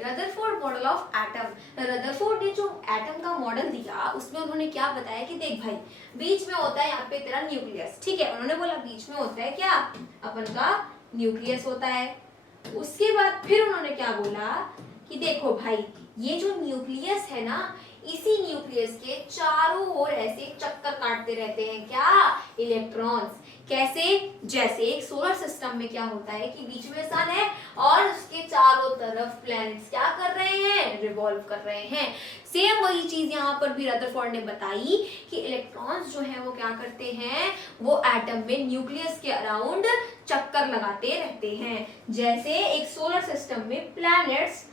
Rutherford model of atom. Rutherford ने जो atom का मॉडल दिया उसमें उन्होंने क्या बताया कि देख भाई, बीच में होता है यहाँ पे तेरा न्यूक्लियस, ठीक है। उन्होंने बोला बीच में होता है क्या, अपन का न्यूक्लियस होता है। उसके बाद फिर उन्होंने क्या बोला कि देखो भाई, ये जो न्यूक्लियस है ना, इसी न्यूक्लियस के चारों ओर ऐसे चक्कर काटते रहते हैं क्या, इलेक्ट्रॉन्स। कैसे, जैसे एक सोलर सिस्टम में क्या होता है कि बीच में सन है और उसके चारों तरफ प्लैनेट्स क्या कर रहे हैं, रिवॉल्व कर रहे हैं। सेम वही चीज यहाँ पर भी रदरफोर्ड ने बताई कि इलेक्ट्रॉन्स जो है वो क्या करते हैं, वो एटम में न्यूक्लियस के अराउंड चक्कर लगाते रहते हैं। जैसे एक सोलर सिस्टम में प्लैनेट्स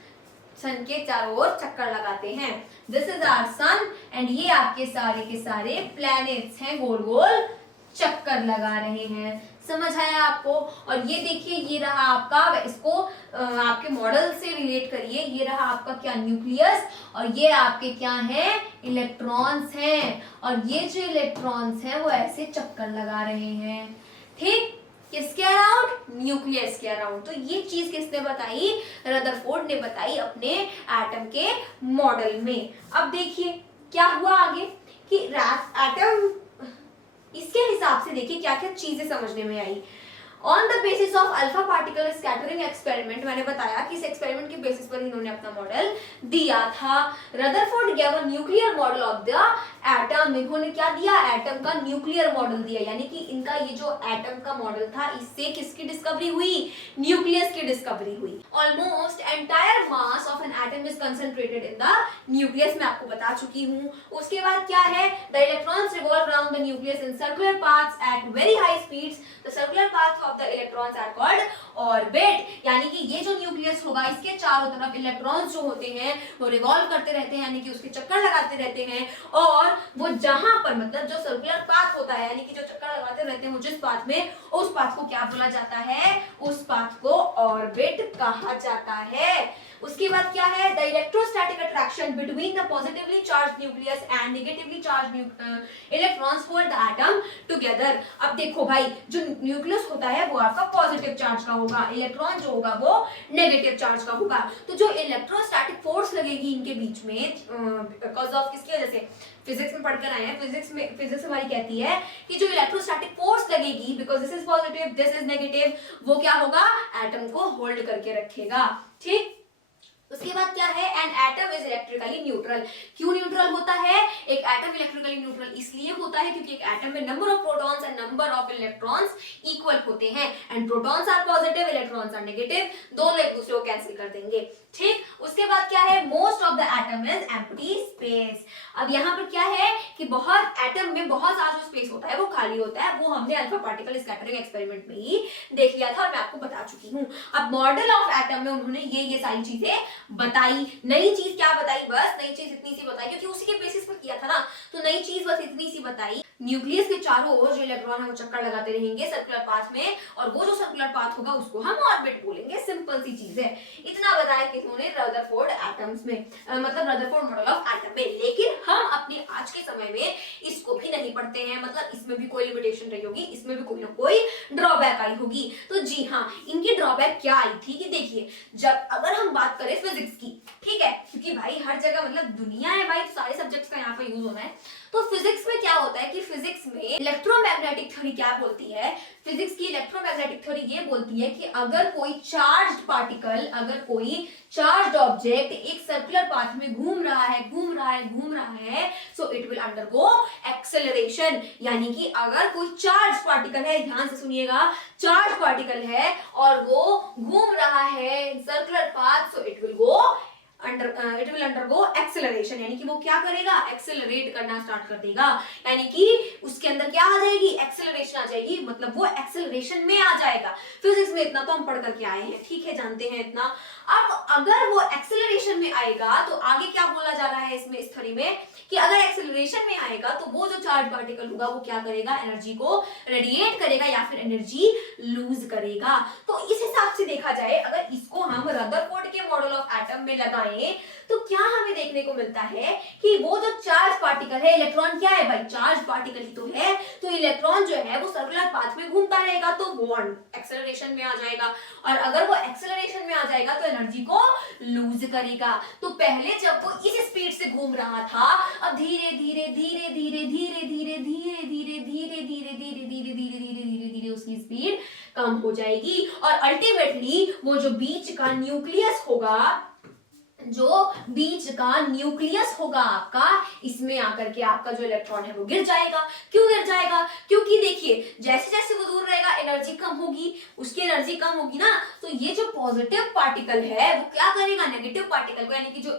सन के चारों ओर चक्कर लगाते हैं। This is our sun and ये आपके सारे के सारे प्लैनेट्स हैं, गोल गोल चक्कर लगा रहे हैं। समझ आया आपको? और ये देखिए, ये रहा आपका, इसको आपके मॉडल से रिलेट करिए, ये रहा आपका क्या, न्यूक्लियस, और ये आपके क्या है, इलेक्ट्रॉन्स हैं। और ये जो इलेक्ट्रॉन्स हैं वो ऐसे चक्कर लगा रहे हैं, ठीक, किसके अराउंड, न्यूक्लियस के अराउंड। तो ये चीज किसने बताई, रदरफोर्ड ने बताई अपने एटम के मॉडल में। अब देखिए क्या हुआ आगे कि एटम, इसके हिसाब से देखिए क्या क्या चीजें समझने में आई। On the basis of alpha particle scattering experiment, मैंने बताया कि इस एक्सपेरिमेंट के बेसिस पर इन्होंने अपना मॉडल दिया था। Rutherford gave a nuclear model of the atom. इन्होंने क्या दिया, एटम का न्यूक्लियर मॉडल दिया, यानी कि इनका ये जो एटम का मॉडल था, इससे किसकी डिस्कवरी हुई, न्यूक्लियस की डिस्कवरी हुई। Almost entire mass of an atom is concentrated in the nucleus, मैं आपको बता चुकी हूँ। उसके बाद क्या है, the electrons revolve around the nucleus in circular paths at very high speeds. The circular path of the electrons are called orbit, यानी कि ये जो न्यूक्लियस होगा, इसके चारों तरफ इलेक्ट्रॉन्स जो होते हैं वो रिवॉल्व करते रहते हैं, यानी कि उसके चक्कर लगाते रहते हैं। और वो जहां पर, मतलब जो सर्कुलर पाथ होता है, यानी कि जो चक्कर लगाते रहते हैं, वो जिस पाथ में, उस पाथ को क्या बोला जाता है, उस पाथ को ऑर्बिट कहा जाता है। उसके बाद क्या है, the electrostatic attraction between the positively charged nucleus and negatively charged electrons hold the atom together. अब देखो भाई, जो न्यूक्लियस होता है वो आपका पॉजिटिव चार्ज का होगा, इलेक्ट्रॉन जो होगा वो नेगेटिव चार्ज का होगा। तो जो इलेक्ट्रोस्टैटिक फोर्स लगेगी इनके बीच में, बिकॉज ऑफ किसकी वजह से, फिजिक्स में पढ़कर आए हैं, फिजिक्स हमारी कहती है कि जो इलेक्ट्रोस्टैटिक फोर्स लगेगी, because this is positive, this is negative, वो क्या होगा, एटम को होल्ड करके रखेगा, ठीक। उसके बाद क्या है, N atom is electrically neutral. क्यों न्यूट्रल होता है एक एटम, इलेक्ट्रिकली न्यूट्रल इसलिए होता है क्योंकि एक एटम में number of protons and number of electrons equal होते हैं, and protons are positive, electrons are negative, दोनों एक दूसरे को कैंसिल कर देंगे, ठीक। उसके बाद क्या है, most of the atom is empty space. अब यहाँ पर क्या है कि बहुत एटम में बहुत सारा जो स्पेस होता है वो खाली होता है, वो हमने अल्फा पार्टिकल स्कैटरिंग एक्सपेरिमेंट में ही देख लिया था और मैं आपको बता चुकी हूँ। अब मॉडल ऑफ एटम में उन्होंने ये सारी चीजें बताई। नई चीज क्या बताई, बस नई चीज इतनी सी बताई, क्योंकि उसी के बेसिस पर किया था ना, तो नई चीज बस इतनी सी बताई, न्यूक्लियस के चारों ओर जो इलेक्ट्रॉन है वो चक्कर लगाते रहेंगे सर्कुलर पाथ में, और वो जो सर्कुलर पाथ होगा उसको हम ऑर्बिट बोलेंगे। सिंपल सी चीज है, इतना बताया किन्होंने रदरफोर्ड एटम्स में, मतलब रदरफोर्ड मॉडल ऑफ एटम में। लेकिन हम अपने आज के समय में इसको भी नहीं पढ़ते हैं, मतलब इसमें भी कोई लिमिटेशन रही होगी, इसमें भी कोई ना कोई ड्रॉबैक आई होगी। तो जी हाँ, इनकी ड्रॉबैक क्या आई थी कि देखिए, जब अगर हम बात करें फिजिक्स की, ठीक है, क्योंकि भाई हर जगह मतलब दुनिया है भाई, तो सारे सब्जेक्ट्स का यहाँ पे यूज होना है। तो फिजिक्स में क्या होता है कि फिजिक्स में इलेक्ट्रोमैग्नेटिक थ्योरी क्या बोलती है, फिजिक्स की इलेक्ट्रोमैग्नेटिक थ्योरी ये बोलती है कि अगर कोई चार्ज्ड पार्टिकल, अगर कोई चार्ज्ड ऑब्जेक्ट एक सर्कुलर पाथ में घूम रहा है, so it will undergo acceleration. यानी कि अगर कोई चार्ज पार्टिकल है, ध्यान से सुनिएगा, चार्ज पार्टिकल है और वो घूम रहा है circular path, so it will undergo acceleration, यानी कि वो क्या करेगा, एक्सेलरेट करना स्टार्ट कर देगा, यानी कि उसके अंदर क्या आ जाएगी, एक्सेलरेशन आ जाएगी, मतलब वो एक्सेलरेशन में आ जाएगा। फिजिक्स में इतना तो हम पढ़ करके आए हैं, ठीक है, जानते हैं इतना। अब अगर वो एक्सेलरेशन में आएगा तो आगे क्या बोला जा रहा है इसमें, इस थ्योरी में, कि अगर एक्सेलरेशन में आएगा तो वो जो चार्ज पार्टिकल होगा वो क्या करेगा, एनर्जी को रेडिएट करेगा या फिर एनर्जी लूज करेगा। तो इस हिसाब से देखा जाए, अगर इसको हम रदरफोर्ड के मॉडल ऑफ एटम में लगाएं तो क्या हमें देखने को मिलता है कि वो जो चार्ज पार्टिकल है, इलेक्ट्रॉन क्या है भाई, चार्ज पार्टिकल ही तो है, तो इलेक्ट्रॉन जो है वो सर्कुलर पाथ में घूमता रहेगा, तो बॉन्ड एक्सेलरेशन में आ जाएगा, और अगर वो एक्सेलरेशन में आ जाएगा तो एनर्जी को लूज करेगा। तो पहले जब वो इस स्पीड से घूम रहा था, अब धीरे धीरे धीरे धीरे धीरे धीरे धीरे धीरे धीरे धीरे धीरे धीरे धीरे धीरे धीरे धीरे उसकी स्पीड कम हो जाएगी, और अल्टीमेटली वो जो बीच का न्यूक्लियस होगा, जो बीच का न्यूक्लियस होगा आपका, इसमें आकर के आपका जो इलेक्ट्रॉन है वो गिर जाएगा। क्यों गिर जाएगा? क्योंकि देखिए जैसे जैसे वो दूर रहेगा एनर्जी कम होगी, उसकी एनर्जी कम होगी ना, तो ये जो पॉजिटिव पार्टिकल है वो क्या करेगा, नेगेटिव पार्टिकल को, यानी कि जो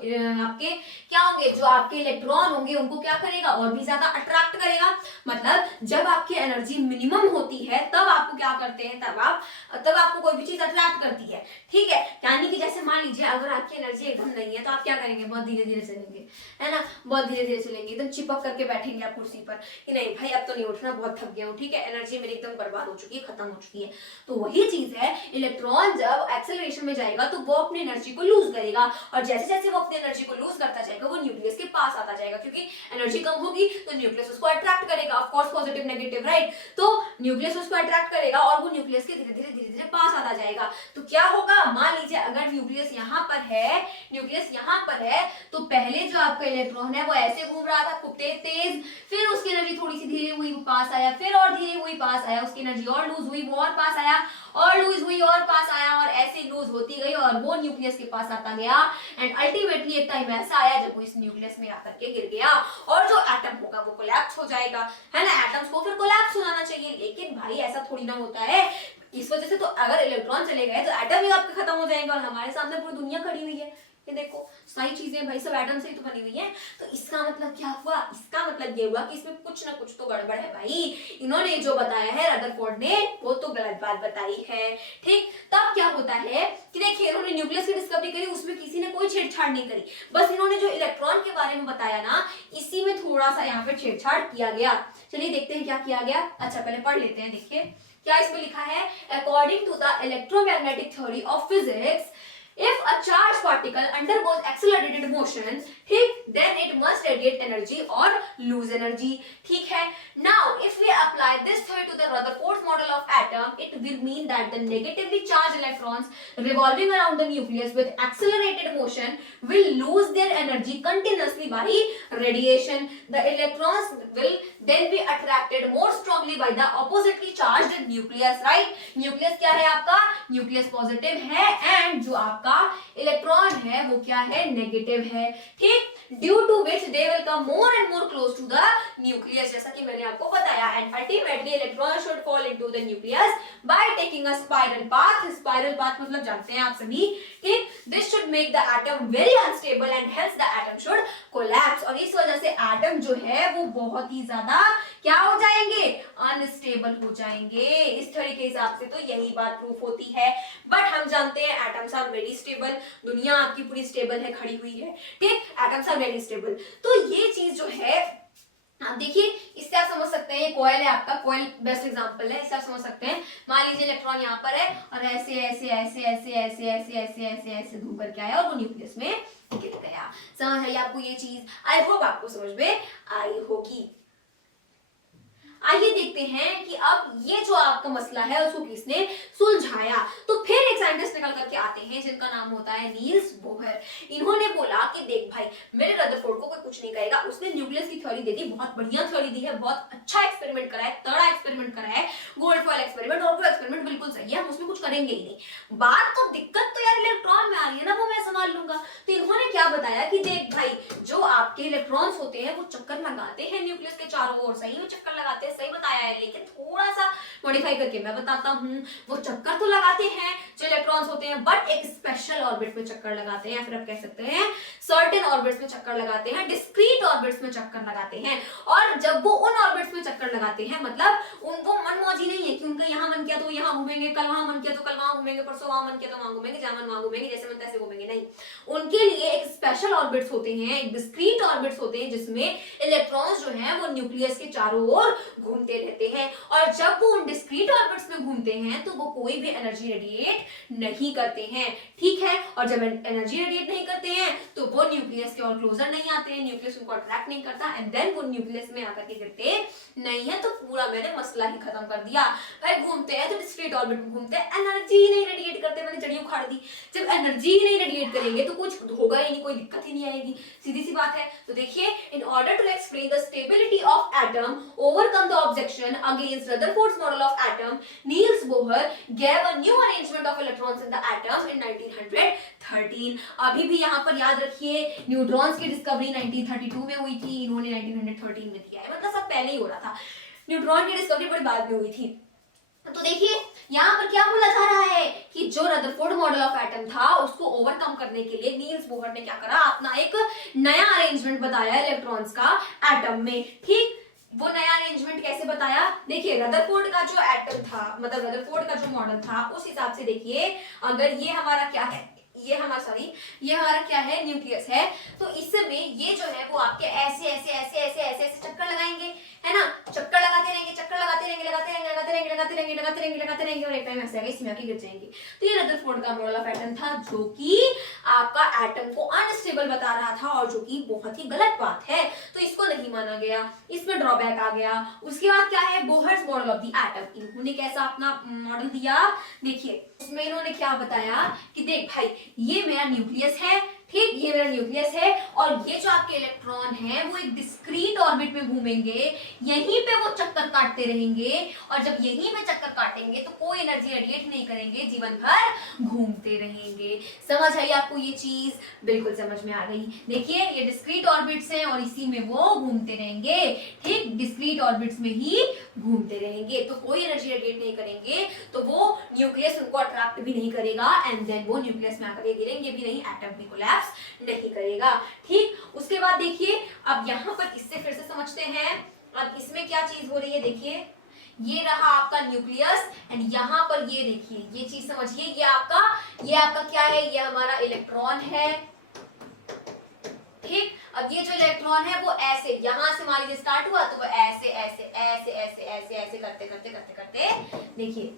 आपके क्या होंगे, जो आपके इलेक्ट्रॉन होंगे उनको क्या करेगा, और भी ज्यादा अट्रैक्ट करेगा। मतलब जब आपकी एनर्जी मिनिमम होती है तब आपको क्या करते हैं, तब आपको कोई भी चीज अट्रैक्ट करती है, ठीक है। यानी कि जैसे मान लीजिए अगर आपकी एनर्जी एकदम नहीं है तो आप क्या करेंगे, बहुत धीरे धीरे चलेंगे, है ना, बहुत धीरे धीरे चलेंगे, एकदम चिपक करके बैठेंगे आप कुर्सी पर कि नहीं भाई अब तो नहीं उठना, बहुत थक गया हूँ, ठीक है, एनर्जी मेरी एकदम बर्बाद हो चुकी है, खत्म हो चुकी है। तो वही चीज है, इलेक्ट्रॉन जब एक्सेलरेशन में जाएगा तो वो अपनी एनर्जी को लूज करेगा, और जैसे जैसे वो अपनी एनर्जी को लूज करता जाएगा वो न्यूक्लियस के पास आता जाएगा, क्योंकि एनर्जी कम होगी तो न्यूक्लियस उसको अट्रैक्ट करेगा, of course positive negative, right. तो न्यूक्लियस उसको अट्रैक्ट करेगा और वो न्यूक्लियस के धीरे धीरे धीरे धीरे पास आता जाएगा। तो क्या होगा, मान लीजिए अगर न्यूक्लियस यहाँ पर है, न्यूक्लियस यहाँ पर है, तो पहले जो आपका इलेक्ट्रॉन है वो ऐसे घूम रहा था खूब तेज, फिर उसकी एनर्जी थोड़ी सी धीरे हुई, वो पास आया, फिर और धीरे हुई, पास आया, उसकी एनर्जी और लूज हुई, वो और पास आया, और लूज हुई और पास आया, और ऐसे लूज होती गई और वो न्यूक्लियस के पास आता गया, एंड अल्टीमेटली एक टाइम ऐसा आया जब वो इस न्यूक्लियस में आकर के गिर गया, और जो एटम होगा वो कोलैप्स हो जाएगा, है ना। एटम्स को फिर कोलैप्स हो जाना चाहिए, लेकिन भाई ऐसा थोड़ी ना होता है। इस वजह से तो अगर इलेक्ट्रॉन चले गए तो एटम ही आपके खत्म हो जाएंगे, और हमारे सामने पूरी दुनिया खड़ी हुई है, ये देखो सारी चीजें भाई सब एटम से ही तो बनी हुई है। तो इसका मतलब क्या हुआ, इसका मतलब ये हुआ कि इसमें कुछ ना कुछ तो गड़बड़ है भाई। इन्होंने जो बताया है रदरफोर्ड ने वो तो गलत बात बताई है, ठीक। तब क्या होता है कि देखिए इन्होंने न्यूक्लियस की डिस्कवरी करी, उसमें किसी ने कोई छेड़छाड़ नहीं करी, बस इन्होंने जो इलेक्ट्रॉन के बारे में बताया ना इसी में थोड़ा सा यहाँ पे छेड़छाड़ किया गया। चलिए देखते हैं क्या किया गया। अच्छा पहले पढ़ लेते हैं, देखिए क्या इसमें लिखा है। According to the electromagnetic theory of physics, if a charged particle undergoes accelerated motion, ठीक, then it must radiate energy or lose energy, ठीक है। Now if we apply this theory to the Rutherford model of atom, it will mean that the negatively charged electrons revolving around the nucleus with accelerated motion will lose their energy continuously by radiation. The electrons will then be attracted more strongly by the oppositely charged nucleus, right? nucleus क्या है आपका, nucleus positive है, and जो आपका electron है वो क्या है, नेगेटिव है, ठीक। Due to which they will come more and more close to the nucleus, जैसा कि मैंने आपको बताया, and ultimately electron should fall into the nucleus by taking a spiral path. Spiral path मतलब जानते हैं आप सभी, ठीक। This should make the atom very unstable and hence the atom should collapse, और इस वजह से एटम जो है वो बहुत ही ज्यादा क्या हो जाएंगे, अनस्टेबल हो जाएंगे। इस थ्योरी के हिसाब से तो यही बात प्रूफ होती है, बट हम जानते हैं एटम्स आर वेरी स्टेबल, दुनिया आपकी पूरी स्टेबल है, खड़ी हुई है, ठीक। Atoms are very stable. तो ये चीज जो है आप देखिए, इससे आप समझ सकते हैं, कॉइल है आपका, कॉइल बेस्ट एग्जांपल है, इससे आप समझ सकते हैं। मान लीजिए इलेक्ट्रॉन यहाँ पर है और ऐसे ऐसे ऐसे ऐसे ऐसे ऐसे ऐसे ऐसे ऐसे घूम करके आया और वो न्यूक्लियस में गिर गया। समझ आई आपको ये चीज? आई होप आपको समझ में आई होगी। आइए देखते हैं कि अब ये जो आपका मसला है उसको किसने सुलझाया। तो फिर एक साइंटिस्ट निकल करके आते हैं जिनका नाम होता है नील्स बोहर। इन्होंने बोला कि देख भाई, मेरे रदरफोर्ड को कोई कुछ नहीं करेगा, उसने न्यूक्लियस की थ्योरी दे दी, बहुत बढ़िया थ्योरी दी है, बहुत अच्छा एक्सपेरिमेंट करा है, तगड़ा एक्सपेरिमेंट करा है, गोल्ड फॉयल एक्सपेरिमेंट, और वो एक्सपेरिमेंट बिल्कुल सही है, हम उसमें कुछ करेंगे ही नहीं। बात तो दिक्कत तो यार इलेक्ट्रॉन में आ रही है ना, वो मैं संभाल लूंगा। तो इन्होंने क्या बताया कि देख भाई, जो आपके इलेक्ट्रॉन्स होते हैं वो चक्कर लगाते हैं न्यूक्लियस के चारों ओर, सही में चक्कर लगाते हैं, सही बताया है, लेकिन थोड़ा सा मॉडिफाई करके मैं बताता हूँ। वो चक्कर तो लगाते हैं जो इलेक्ट्रॉन्स होते हैं, बट एक स्पेशल ऑर्बिट में चक्कर लगाते हैं, या फिर आप कह सकते हैं सर्टेन ऑर्बिट्स में चक्कर लगाते हैं, डिस्क्रीट ऑर्बिट्स में चक्कर लगाते हैं। और जब वो उन ऑर्बिट्स में चक्कर लगाते हैं, मतलब उनको मनमौजी नहीं है कि उनका यहाँ मन किया तो यहाँ घूमेंगे, कल वहां मन किया तो कल वहां घूमेंगे, परसों वहां मन किया तो वहां घूमेंगे, जहां मन वहां घूमेंगे, जैसे मन तैसे घूमेंगे, नहीं। उनके लिए एक स्पेशल ऑर्बिट्स होते हैं, एक डिस्क्रीट ऑर्बिट्स होते हैं जिसमें इलेक्ट्रॉन्स जो हैं वो न्यूक्लियस के चारों ओर घूमते रहते हैं, और जब वो उन डिस्क्रीट ऑर्बिट्स में घूमते हैं तो वो कोई भी एनर्जी रेडिएट नहीं करते हैं, ठीक है। और जब एनर्जी रेडिएट नहीं करते हैं तो वो न्यूक्लियस के और क्लोजर नहीं आते हैं, न्यूक्लियस उनको अट्रैक्ट नहीं करता, एंड देन वो न्यूक्लियस में आकर के गिरते नहीं है। तो पूरा मैंने मसला ही खत्म कर दिया। भाई घूमते हैं तो डिस्क्रीट ऑर्बिट में घूमते हैं, एनर्जी ही नहीं रेडिएट करते, मैंने जड़ी उखाड़ दी। जब एनर्जी ही नहीं रेडिएट करेंगे तो कुछ होगा ही नहीं, कोई दिक्कत ही नहीं आएगी, सीधी सी बात है। तो देखिए, in order to explain the stability of atom, overcome the objection against Rutherford's model of atom, Niels Bohr gave a new arrangement of electrons in the atom in 1913। अभी भी यहाँ पर याद रखिए, न्यूट्रॉन्स की डिस्कवरी 1932 में हुई थी, इन्होंने 1913 में दिया है, मतलब सब पहले ही हो रहा था। न्यूट्रॉन की डिस्कवरी बड़ी बाद में हुई थी। तो देखिए यहाँ पर क्या बोला जा रहा है कि जो रदरफोर्ड मॉडल ऑफ एटम था उसको ओवरकम करने के लिए नील्स बोहर ने क्या करा, अपना एक नया अरेंजमेंट बताया इलेक्ट्रॉन्स का एटम में, ठीक। वो नया अरेंजमेंट कैसे बताया, देखिए रदरफोर्ड का जो एटम था, मतलब रदरफोर्ड का जो मॉडल था, उस हिसाब से देखिए, अगर ये हमारा क्या है, ये हमारा क्या है, न्यूक्लियस है, तो इसमें ये जो है वो आपके ऐसे ऐसे ऐसे ऐसे ऐसे ऐसे चक्कर लगाएंगे, है ना, चक्कर लगाते रहेंगे, चक्कर लगाते रहेंगे, लगाते रहेंगे, लगाते रहेंगे, लगाते रहेंगे, लगाते रहेंगे, लगाते रहेंगे, और एक टाइम ऐसे आगे इसमें आके गिर जाएंगे। तो ये रदरफोर्ड का मॉडल ऑफ एटम था, जो कि आपका एटम को अनस्टेबल बता रहा था, और जो कि बहुत ही गलत बात है, तो इसको नहीं माना गया, इसमें ड्रॉबैक आ गया। उसके बाद क्या है, Bohr's model of the atom, इन्होंने कैसा अपना मॉडल दिया, देखिए उसमें इन्होंने क्या बताया कि देख भाई, ये मेरा न्यूक्लियस है, ठीक, ये मेरा न्यूक्लियस है, और ये जो आपके इलेक्ट्रॉन हैं वो एक डिस्क्रीट ऑर्बिट में घूमेंगे, यहीं पे वो चक्कर काटते रहेंगे, और जब यहीं पे चक्कर काटेंगे तो कोई एनर्जी रेडिएट नहीं करेंगे, जीवन भर घूमते रहेंगे। समझ आई आपको ये चीज, बिल्कुल समझ में आ गई। देखिए ये डिस्क्रीट ऑर्बिट्स हैं और इसी में वो घूमते रहेंगे, ठीक, डिस्क्रीट ऑर्बिट्स में ही घूमते रहेंगे, तो कोई एनर्जी रेडिएट नहीं करेंगे, तो वो न्यूक्लियस उनको अट्रैक्ट भी नहीं करेगा, एंड देन वो न्यूक्लियस में आकर गिरेंगे भी नहीं, एटम भी कोलैप्स नहीं करेगा, ठीक। उसके बाद देखिए, अब यहाँ पर इससे फिर से समझते हैं, अब इसमें क्या चीज हो रही है, देखिए ये रहा आपका न्यूक्लियस, एंड यहाँ पर ये देखिए, ये चीज समझिए, ये आपका क्या है, ये हमारा इलेक्ट्रॉन है, ठीक। अब ये जो इलेक्ट्रॉन है वो ऐसे यहां से मान लीजिए स्टार्ट हुआ, तो वो ऐसे ऐसे ऐसे ऐसे ऐसे ऐसे करते करते करते करते देखिए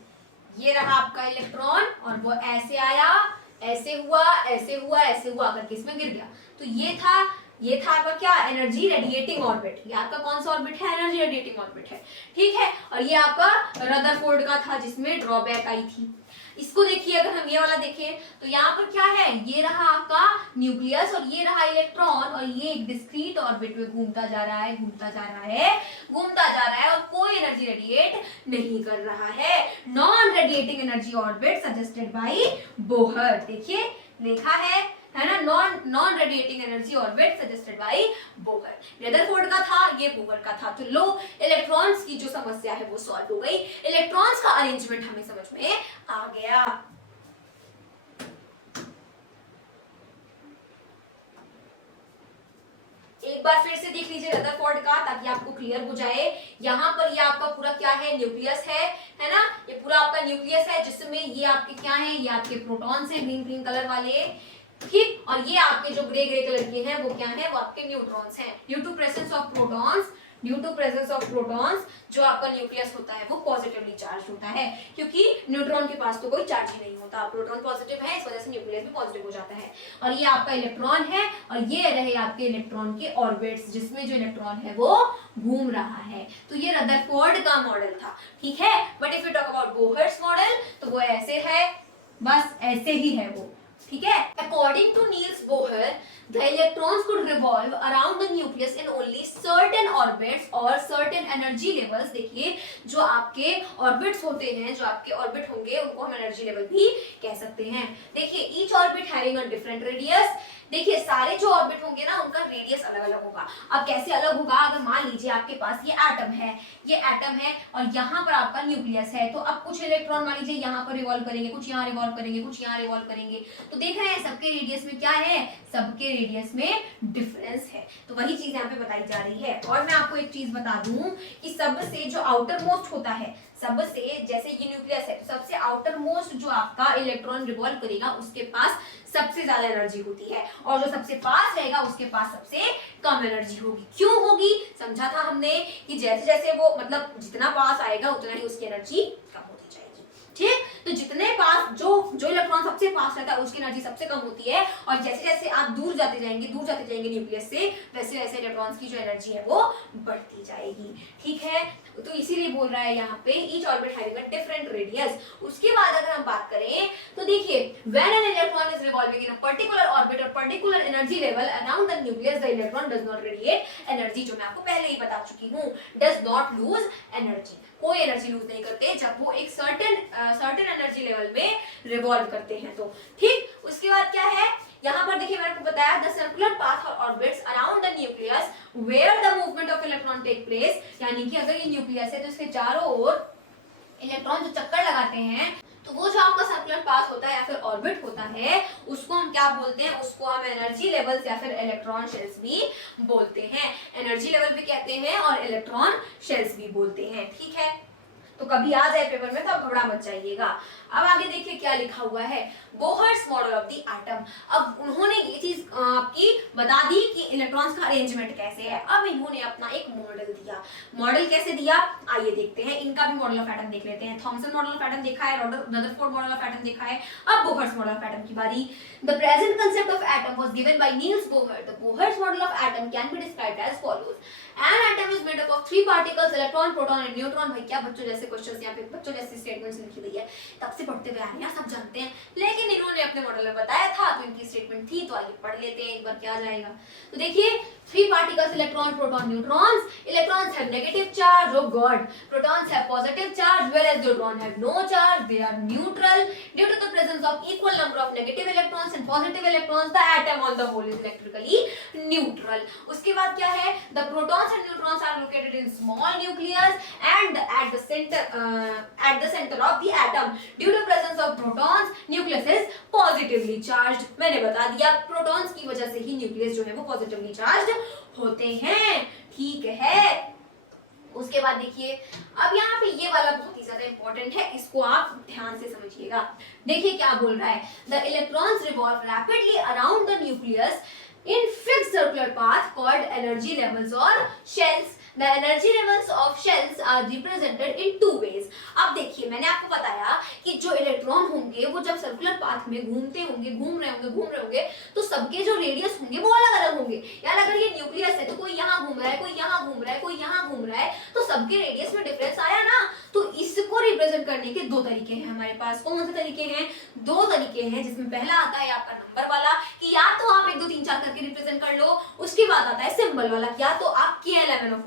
ये रहा आपका इलेक्ट्रॉन, और वो ऐसे आया, ऐसे हुआ, ऐसे हुआ, ऐसे हुआ करके इसमें गिर गया। तो ये था आपका क्या, एनर्जी रेडिएटिंग ऑर्बिट। ये आपका कौन सा ऑर्बिट है, एनर्जी रेडिएटिंग ऑर्बिट है, ठीक है। और ये आपका रदरफोर्ड का था जिसमें ड्रॉबैक आई थी। इसको देखिए, अगर हम ये वाला देखें तो यहाँ पर क्या है, ये रहा आपका न्यूक्लियस और ये रहा इलेक्ट्रॉन, और ये एक डिस्क्रीट ऑर्बिट में घूमता जा रहा है, घूमता जा रहा है, घूमता जा रहा है, और कोई एनर्जी रेडिएट नहीं कर रहा है। Non radiating energy orbit suggested by Bohr, देखिए लिखा है ना, non radiating energy orbit suggested by Bohr. Rutherford का था, ये बोहर का था। तो लो, इलेक्ट्रॉन्स की जो समस्या है वो सॉल्व हो गई, इलेक्ट्रॉन्स का अरेंजमेंट हमें समझ में आ गया। एक बार फिर से देख लीजिए रदरफोर्ड का, ताकि आपको क्लियर हो जाए। यहाँ पर ये आपका पूरा क्या है, न्यूक्लियस है ना, ये पूरा आपका न्यूक्लियस है, जिसमें ये आपके क्या है, ये आपके प्रोटॉन्स हैं, ग्रीन ग्रीन कलर वाले, ठीक। और ये आपके जो ग्रे ग्रे कलर के हैं वो क्या है, वो आपके न्यूट्रॉन्स हैं। Due to presence of protons जो आपका न्यूक्लियस होता है वो पॉजिटिवली चार्ज होता है, क्योंकि न्यूट्रॉन के पास तो कोई चार्ज ही नहीं होता, प्रोटॉन पॉजिटिव है, इस वजह से न्यूक्लियस भी पॉजिटिव हो जाता है। और ये आपका इलेक्ट्रॉन है, और ये रहे आपके इलेक्ट्रॉन के ऑर्बिट्स, जिसमें जो इलेक्ट्रॉन है वो घूम रहा है। तो ये रदरफोर्ड का मॉडल था, ठीक है। But if you talk about Bohr's model, तो वो ऐसे है, बस ऐसे ही है वो, ठीक है। According to Niels Bohr, the electrons could revolve around the nucleus in only certain orbits or certain energy levels। देखिए जो आपके ऑर्बिट्स होते हैं, जो आपके ऑर्बिट होंगे, उनको हम एनर्जी लेवल भी कह सकते हैं। देखिए each orbit having a different radius। देखिए सारे जो ऑर्बिट होंगे ना, उनका रेडियस अलग अलग होगा। अब कैसे अलग होगा, अगर मान लीजिए आपके पास ये एटम है और यहाँ पर आपका न्यूक्लियस है, तो अब कुछ इलेक्ट्रॉन मान लीजिए यहाँ पर रिवॉल्व करेंगे, कुछ यहाँ रिवॉल्व करेंगे, कुछ यहाँ रिवॉल्व करेंगे, तो देख रहे हैं सबके रेडियस में क्या है, सबके रेडियस में डिफरेंस है। तो वही चीज यहाँ पे बताई जा रही है। और मैं आपको एक चीज बता दूं कि सबसे जो आउटर मोस्ट होता है, सबसे, जैसे ये न्यूक्लियस है, सबसे आउटर मोस्ट जो आपका इलेक्ट्रॉन रिवॉल्व करेगा उसके पास सबसे ज्यादा एनर्जी होती है, और जो सबसे पास रहेगा उसके पास सबसे कम एनर्जी होगी। क्यों होगी? समझा था हमने कि जैसे जैसे वो मतलब जितना पास आएगा उतना ही उसकी एनर्जी कम होती जाएगी। ठीक, तो जितने पास जो इलेक्ट्रॉन सबसे पास रहता है उसकी एनर्जी सबसे कम होती है, और जैसे जैसे आप दूर जाते जाएंगे न्यूक्लियस से, वैसे वैसे इलेक्ट्रॉन्स की जो एनर्जी है वो बढ़ती जाएगी। ठीक है, तो इसीलिए बोल रहा है यहाँ पे each orbit having a different radius. उसके बाद अगर हम बात करें तो देखिए, when an electron is revolving in a particular orbit और particular energy level around the nucleus, the electron does not radiate energy, जो मैं आपको पहले ही बता चुकी हूँ, डज नॉट लूज एनर्जी, कोई एनर्जी लूज नहीं करते जब वो एक सर्टेन एनर्जी लेवल में रिवॉल्व करते हैं। तो ठीक, उसके बाद क्या है यहाँ पर देखिए, मैंने आपको बताया द सर्कुलर पाथ और orbits around the nucleus where the movement of electron take place, यानी कि अगर ये न्यूक्लियस है तो इसके चारों ओर इलेक्ट्रॉन जो चक्कर लगाते हैं, तो वो जो आपका सर्कुलर पाथ होता है या फिर ऑर्बिट होता है, उसको हम क्या बोलते हैं? उसको हम एनर्जी लेवल्स या फिर इलेक्ट्रॉन शेल्स भी बोलते हैं। एनर्जी लेवल भी कहते हैं और इलेक्ट्रॉन शेल्स भी बोलते हैं। ठीक है, तो कभी आ जाए पेपर में तो आप घबरा मत जाइएगा। अब आगे देखिए क्या लिखा हुआ है, Bohr's model of the atom. अब उन्होंने ये चीज आपकी बता दी कि इलेक्ट्रॉन्स का अरेंजमेंट कैसे है। अब इन्होंने अपना एक मॉडल दिया। मॉडल कैसे दिया, आइए देखते हैं। इनका भी मॉडल ऑफ एटम देख लेते हैं। थॉमसन मॉडल ऑफ एटम देखा है, रदरफोर्ड मॉडल ऑफ एटम देखा है, अब बोहर्स मॉडल ऑफ एटम की बारी। The present concept of atom was given by Niels Bohr. The Bohr's model of atom can be described as follows, an atom is made up of 3 particles, electron, proton and neutron. भाई क्या बच्चों जैसे questions यहाँ पे बच्चों जैसी statements लिखी हुई है, तब से पढ़ते हुए आ रहे हैं, सब जानते हैं, लेकिन इन्होंने अपने मॉडल में बताया था तो इनकी स्टेटमेंट थी, तो आइए पढ़ लेते हैं एक बार क्या जाएगा। तो देखिए, 3 particles, electron, proton, neutrons. Electrons have negative charge, oh god. Protons have positive charge, whereas neutrons have no charge. They are neutral. Due to the presence of equal number of negative electrons and positive electrons, the atom on the whole is electrically neutral. उसके बाद क्या है? The protons and neutrons are located in small nucleus and at the center of the atom. Due to presence of protons, nucleus is positively charged. मैंने बता दिया, protons की वजह से ही nucleus जो है वो positively charged होते हैं। ठीक है, उसके बाद देखिए, अब यहाँ पे ये वाला बहुत ही ज्यादा इंपॉर्टेंट है, इसको आप ध्यान से समझिएगा। देखिए क्या बोल रहा है, the electrons revolve rapidly around the nucleus in fixed circular path called energy levels or shells. The energy levels of shells are represented in 2 ways. अब देखिए, मैंने आपको बताया कि जो इलेक्ट्रॉन होंगे वो जब सर्कुलर पाथ में घूमते होंगे, घूम रहे होंगे, तो सबके जो रेडियस होंगे वो अलग अलग होंगे। यार अगर ये न्यूक्लियस है तो कोई यहाँ घूम रहा है, कोई यहाँ घूम रहा है, कोई यहाँ घूम रहा है, तो सबके रेडियस में डिफरेंस आया ना। तो इसको रिप्रेजेंट करने के 2 तरीके हैं हमारे पास। कौन से तरीके हैं? 2 तरीके हैं, जिसमें पहला आता है आपका नंबर वाला, कि या तो आप 1 2 3 4 करके रिप्रेजेंट कर लो। उसके बाद आता है सिंबल वाला, या तो आप KLMNOP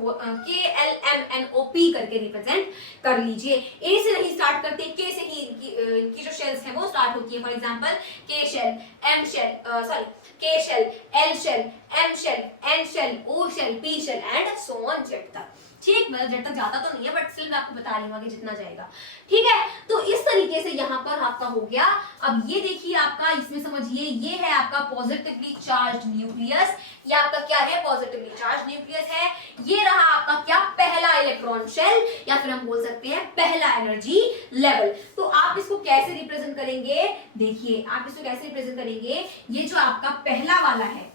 करके रिप्रेजेंट कर लीजिए। ए से नहीं स्टार्ट करते, के से ही इनकी जो शेल्स हैं वो स्टार्ट होती है। For example K shell, M shell, sorry K shell, L shell, M shell, N shell, O shell, P shell and so on Z तक। ठीक, मतलब जेड तक जाता तो नहीं है, बट स्टिल मैं आपको बता रही हूँ आगे जितना जाएगा। ठीक है, तो इस तरीके से यहाँ पर आपका हो गया। अब ये देखिए, आपका इसमें समझिए, ये है आपका पॉजिटिवली चार्ज्ड न्यूक्लियस। ये आपका क्या है? पॉजिटिवली चार्ज्ड न्यूक्लियस है। ये रहा आपका क्या? पहला इलेक्ट्रॉन शेल, या फिर हम बोल सकते हैं पहला एनर्जी लेवल। तो आप इसको कैसे रिप्रेजेंट करेंगे? देखिए, आप इसको कैसे रिप्रेजेंट करेंगे? ये जो आपका पहला वाला है,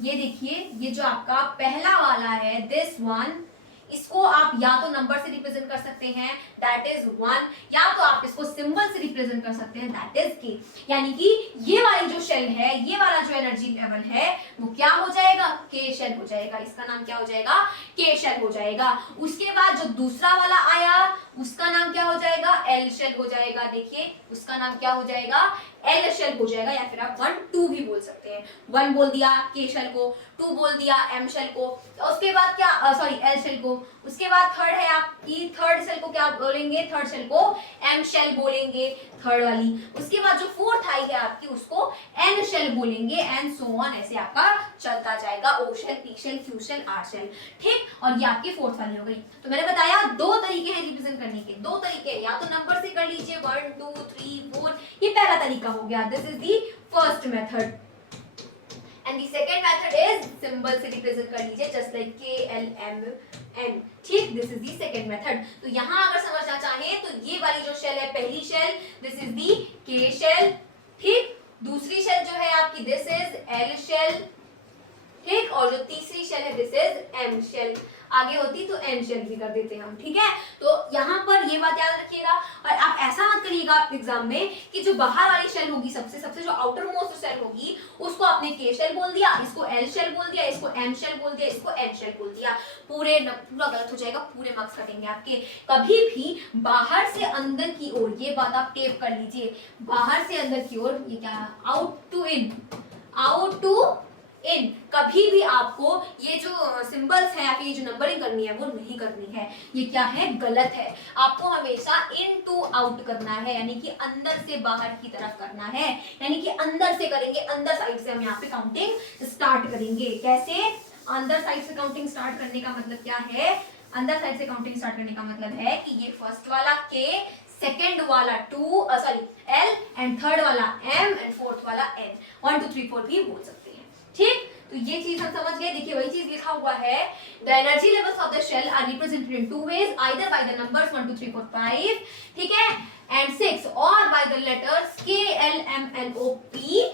ये देखिए, ये जो आपका पहला वाला है, दिस वन, इसको आप या तो नंबर से रिप्रेजेंट कर सकते हैं, दैट इज 1, या तो आप इसको सिंबल से रिप्रेजेंट कर सकते हैं, दैट इज के। यानी कि ये वाली जो शेल है, ये वाला जो एनर्जी लेवल है, वो क्या हो जाएगा? के शेल हो जाएगा। इसका नाम क्या हो जाएगा? के शेल हो जाएगा। उसके बाद जो दूसरा वाला आया, उसका नाम क्या हो जाएगा? एल शेल हो जाएगा। देखिए, उसका नाम क्या हो जाएगा? एल शेल हो जाएगा, या फिर आप 1 2 भी बोल सकते हैं। 1 बोल दिया के शेल को, 2 बोल दिया एम शेल को, उसके बाद क्या, सॉरी एल शेल को। उसके बाद थर्ड है आपकी, थर्ड शेल को क्या बोलेंगे? थर्ड शेल को एम शेल बोलेंगे, थर्ड वाली। उसके बाद जो फोर्थ आई है आपकी, उसको एन शेल बोलेंगे, एंड सो ऑन, ऐसे आपका चलता जाएगा। O shell, P shell, Q shell, R shell. ठीक, और ये आपकी फोर्थ वाली हो गई। तो मैंने बताया 2 तरीके हैं रिप्रेजेंट करने के, 2 तरीके, या तो नंबर से कर लीजिए 1 2 3 4, ये पहला तरीका हो गया, this is the first method. And the second method is symbol से रिप्रेजेंट कर लीजिए जस्ट लाइक KLMN, ठीक, this is the second method. तो यहाँ अगर समझना चाहें तो ये वाली जो शेल है, पहली shell this is the K shell, ठीक, दूसरी शेल जो है आपकी दिस इज L शेल, ठीक, और जो तीसरी शेल है दिस इज M शेल, आगे होती तो N शेल भी कर देते हैं हम, ठीक है। तो यहाँ पर ये बात याद रखिएगा और आप ऐसा मत करिएगा एग्जाम में कि जो बाहर वाली शेल होगी सबसे जो आउटर मोस्ट शेल होगी उसको आपने K शेल बोल दिया, इसको L शेल बोल दिया, इसको M शेल बोल दिया, इसको N शेल बोल दिया, पूरा गलत हो जाएगा, पूरे मार्क्स कटेंगे आपके। कभी भी बाहर से अंदर की ओर, ये बात आप टेप कर लीजिए, बाहर से अंदर की ओर, ये क्या, आउट टू इन, कभी भी आपको ये जो सिंबल्स है या फिर ये जो नंबरिंग करनी है वो नहीं करनी है, ये क्या है, गलत है। आपको हमेशा इन टू आउट करना है, यानी कि अंदर से बाहर की तरफ करना है, यानी कि अंदर से करेंगे, अंदर साइड से हम यहाँ पे काउंटिंग स्टार्ट करेंगे। कैसे, अंदर साइड से काउंटिंग स्टार्ट करने का मतलब क्या है, अंदर साइड से काउंटिंग स्टार्ट करने का मतलब है कि ये फर्स्ट वाला K, सेकेंड वाला L एंड थर्ड वाला M एंड फोर्थ वाला N, 1 2 3 4 भी बोल सकते हैं, ठीक। तो ये चीज हम समझ गए। देखिए वही चीज लिखा हुआ है, the energy levels of the shell are represented in two ways, either by the numbers 1 2 3 4 5, ठीक है, एंड 6, और by the letters K L M N O P।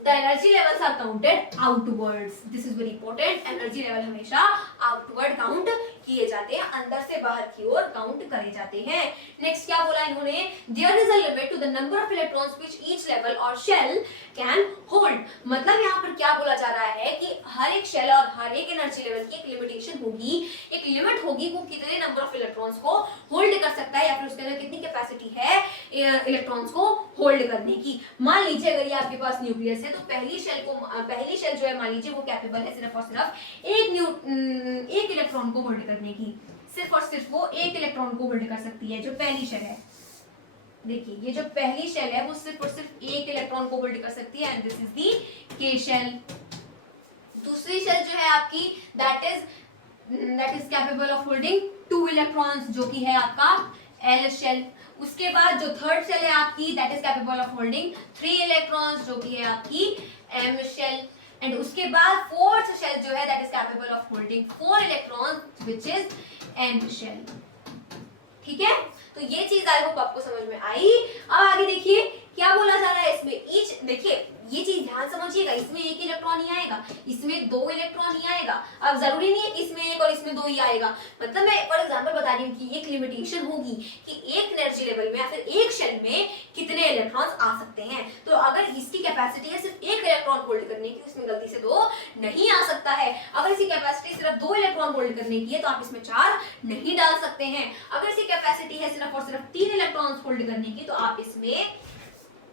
The energy levels are counted outwards. This is very important. Energy level हमेशा outward count किए जाते हैं, अंदर से बाहर की ओर काउंट करे जाते हैं। नेक्स्ट क्या बोला इन्होंने, There is a limit to the number of electrons which each level or shell can hold। मतलब यहाँ पर क्या बोला जा रहा है कि हर एक शेल और हर एक एनर्जी लेवल की एक लिमिटेशन होगी, एक लिमिट होगी, वो कितने नंबर ऑफ इलेक्ट्रॉन्स को होल्ड कर सकता है या फिर उसके अंदर कितनी कैपेसिटी है इलेक्ट्रॉन्स को होल्ड करने की। मान लीजिए अगर ये आपके पास न्यूक्लियस है तो पहली शेल जो है मान लीजिए वो कैपेबल है सिर्फ और सिर्फ एक इलेक्ट्रॉन को होल्ड करने की, सिर्फ और सिर्फ वो एक इलेक्ट्रॉन को होल्ड कर सकती है, जो पहली शेल है। देखिए ये जो पहली शेल है वो सिर्फ और सिर्फ एक इलेक्ट्रॉन को होल्ड कर सकती है, and this is the K shell. दूसरी शेल जो है आपकी that is capable of holding 2 electrons, जो कि है आपका L शेल। उसके बाद जो थर्ड शेल है आपकी that is capable of holding 3 electrons, जो कि है आपकी M शेल। एंड उसके बाद फोर्थ शेल जो है that is capable of holding 4 electrons which is N shell, ठीक है। तो ये चीज आई होप आपको समझ में आई। अब आगे देखिए क्या बोला जा रहा है इसमें, ईच, देखिए ये चीज ध्यान समझिएगा, इसमें एक इलेक्ट्रॉन ही आएगा, इसमें 2 इलेक्ट्रॉन ही आएगा। अब जरूरी नहीं है कि इसमें एक और इसमें 2 ही आएगा, मतलब मैं फॉर एग्जांपल बता रही हूँ कि एक लिमिटेशन होगी कि एक एनर्जी लेवल में या फिर एक शेल में कितने इलेक्ट्रॉन्स आ सकते हैं। तो अगर इसकी कैपेसिटी है सिर्फ एक इलेक्ट्रॉन होल्ड करने की, उसमें गलती से 2 नहीं आ सकता है। अगर इसकी कैपेसिटी सिर्फ 2 इलेक्ट्रॉन होल्ड करने की है तो आप इसमें 4 नहीं डाल सकते हैं। अगर इसकी कैपेसिटी है सिर्फ और सिर्फ 3 इलेक्ट्रॉन्स होल्ड करने की तो आप इसमें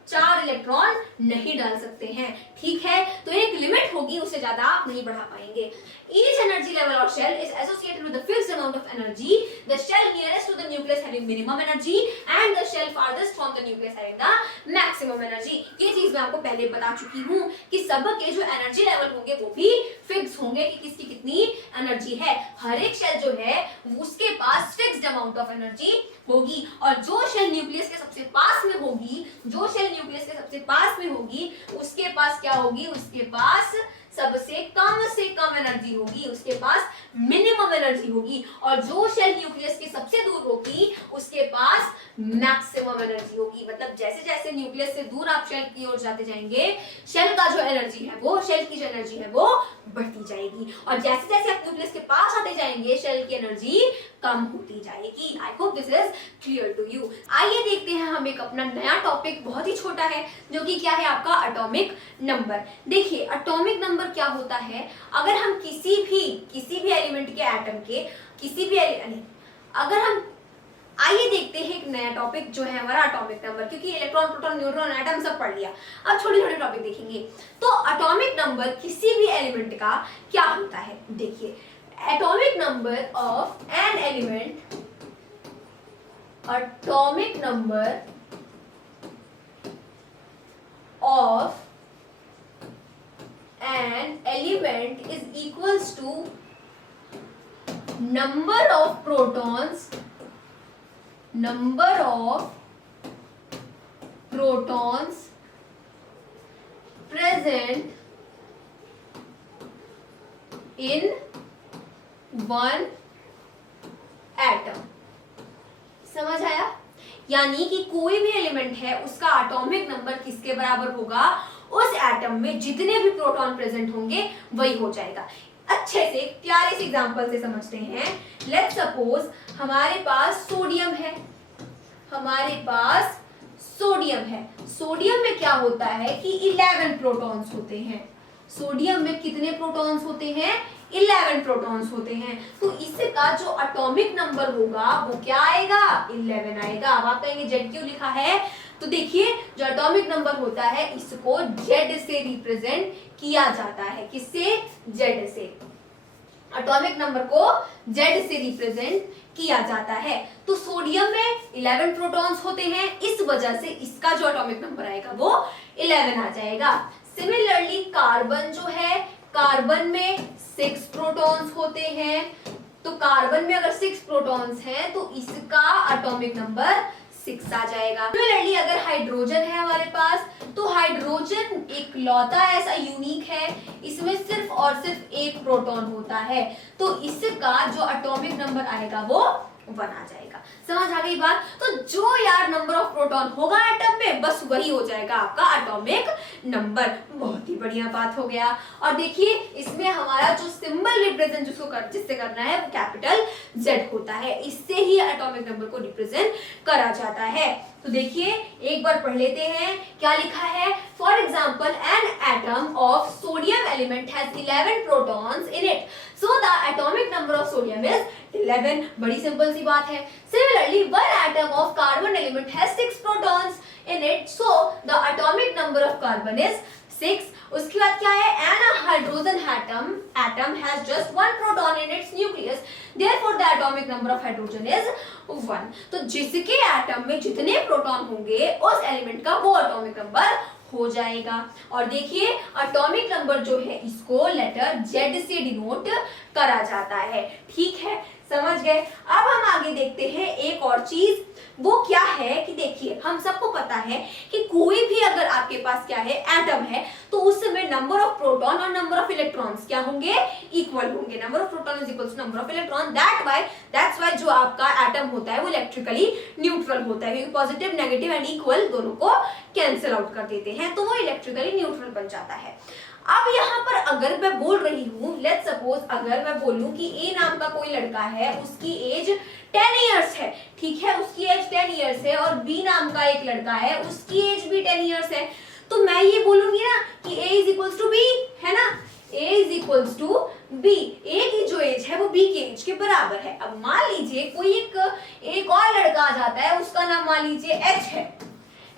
4 इलेक्ट्रॉन नहीं डाल सकते हैं, ठीक है। तो एक लिमिट होगी, उससे ज्यादा आप नहीं बढ़ा पाएंगे। Each energy level or shell is associated with a fixed amount of energy. The shell nearest to the nucleus having minimum energy and the shell farthest from the nucleus having the maximum energy. ये चीज मैं आपको पहले बता चुकी हूँ कि सबके जो एनर्जी लेवल होंगे वो भी फिक्स होंगे कि किसकी कितनी एनर्जी है। हर एक शेल जो है उसके पास फिक्स्ड अमाउंट ऑफ एनर्जी होगी, और जो शेल न्यूक्लियस के सबसे पास में होगी, जो शेल न्यूक्लियस के सबसे पास में होगी उसके पास क्या होगी, उसके पास सबसे कम एनर्जी होगी, उसके पास मिनिमम एनर्जी होगी। और जो शेल न्यूक्लियस के सबसे दूर होगी उसके पास मैक्सिमम एनर्जी होगी। मतलब जैसे जैसे न्यूक्लियस से दूर आप शेल की ओर जाते जाएंगे, शेल का जो एनर्जी है वो, शेल की जो एनर्जी है वो बढ़ती जाएगी, और जैसे जैसे आप न्यूक्लियस के पास आते जाएंगे शेल की एनर्जी कम होती जाएगी। I hope this is clear to you. आइए देखते हैं हम एक अपना नया टॉपिक, बहुत ही छोटा है, जो कि क्या है आपका एटॉमिक नंबर। देखिए एटॉमिक नंबर क्या होता है, अगर हम किसी भी एलिमेंट के एटम के अगर हम, आइए देखते हैं एक नया टॉपिक जो है हमारा एटॉमिक नंबर, क्योंकि इलेक्ट्रॉन प्रोटॉन न्यूट्रॉन एटम सब पढ़ लिया, अब छोटे छोटे टॉपिक देखेंगे। तो एटॉमिक नंबर किसी भी एलिमेंट का क्या होता है, देखिए atomic number of an element, atomic number of an element is equals to number of protons present in one atom. समझ आया? यानी कि कोई भी एलिमेंट है उसका एटॉमिक नंबर किसके बराबर होगा, उस एटम में जितने भी प्रोटॉन प्रेजेंट होंगे वही हो जाएगा। अच्छे से प्यारे से एग्जांपल से समझते हैं। लेट्स सपोज हमारे पास सोडियम है, हमारे पास सोडियम है। सोडियम में क्या होता है कि 11 प्रोटॉन्स होते हैं। सोडियम में कितने प्रोटॉन्स होते हैं, 11 प्रोटॉन्स होते हैं। तो इसका जो एटॉमिक नंबर होगा वो क्या आएगा, 11 आएगा। अब आप कहेंगे जेड क्यों लिखा है, तो देखिए जो एटॉमिक नंबर होता है इसको जेड से रिप्रेजेंट किया जाता है। किससे, जेड से। एटॉमिक नंबर को जेड से रिप्रेजेंट किया जाता है। तो सोडियम में 11 प्रोटॉन्स होते हैं, इस वजह से इसका जो एटॉमिक नंबर आएगा वो 11 आ जाएगा। सिमिलरली कार्बन जो है, कार्बन में 6 प्रोटॉन्स होते हैं। तो कार्बन में अगर 6 प्रोटॉन्स हैं तो इसका एटॉमिक नंबर 6 आ जाएगा। सिमिलरली अगर हाइड्रोजन है हमारे पास, तो हाइड्रोजन एक लौता ऐसा यूनिक है, इसमें सिर्फ और सिर्फ एक प्रोटॉन होता है। तो इसका जो एटॉमिक नंबर आएगा वो 1 आ जाएगा। समझ आ गई बात? तो जो यार नंबर ऑफ प्रोटॉन होगा एटम में बस वही हो जाएगा आपका एटॉमिक नंबर। बहुत ही बढ़िया बात हो गया। और देखिए इसमें हमारा जो सिंबल रिप्रेजेंट जिससे करना है वो कैपिटल जेड होता है, इससे ही एटॉमिक नंबर को रिप्रेजेंट करा जाता है। तो देखिए एक बार पढ़ लेते हैं क्या लिखा है। For example N atom of sodium element has 11 protons in it, so the atomic number of sodium is 11। बड़ी सिंपल सी बात है। Similarly, one atom of carbon element has 6 protons in it, so the atomic number of carbon is 6. उसके बाद क्या है, an hydrogen atom has just 1 proton in its nucleus, therefore the atomic number of hydrogen is 1. तो जिसके atom में जितने proton होंगे उस एलिमेंट का वो एटॉमिक नंबर हो जाएगा। और देखिए एटॉमिक नंबर जो है इसको लेटर जेड से डिनोट करा जाता है। ठीक है, समझ गए? अब हम आगे देखते हैं एक और चीज, वो क्या है कि देखिए हम सबको पता है कि कोई भी अगर आपके पास क्या है एटम है तो उस समय नंबर ऑफ प्रोटॉन और नंबर ऑफ इलेक्ट्रॉन्स क्या होंगे, इक्वल होंगे। Number of proton is equal to number of electron. That's why जो आपका एटम होता है वो इलेक्ट्रिकली न्यूट्रल होता है, क्योंकि पॉजिटिव नेगेटिव एंड इक्वल दोनों को कैंसिल आउट कर देते हैं, तो वो इलेक्ट्रिकली न्यूट्रल बन जाता है। अब यहाँ पर अगर मैं बोल रही हूँ, लेट्स सपोज अगर मैं बोलूँ कि ए नाम का कोई लड़का है, उसकी एज 10 इयर्स है, ठीक है, उसकी एज 10 इयर्स है, और बी नाम का एक लड़का है, उसकी एज भी 10 इयर्स है, तो मैं ये बोलूंगी ना कि ए इज इक्वल्स टू बी, है ना, ए इज इक्वल्स टू बी। ए की जो एज है वो बी की एज के बराबर है। अब मान लीजिए कोई एक और लड़का आ जाता है, उसका नाम मान लीजिए एच है,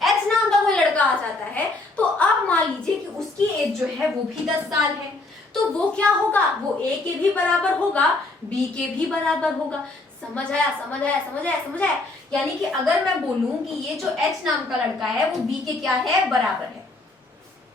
एच नाम का कोई लड़का आ जाता है, तो अब मान लीजिए कि उसकी एज जो है वो भी 10 साल है, तो वो क्या होगा, वो ए के भी बराबर होगा, बी के भी बराबर होगा। समझ आया, समझ आया, समझ आया, समझ आया? यानी कि अगर मैं बोलूं कि ये जो एच नाम का लड़का है वो बी के क्या है, बराबर है।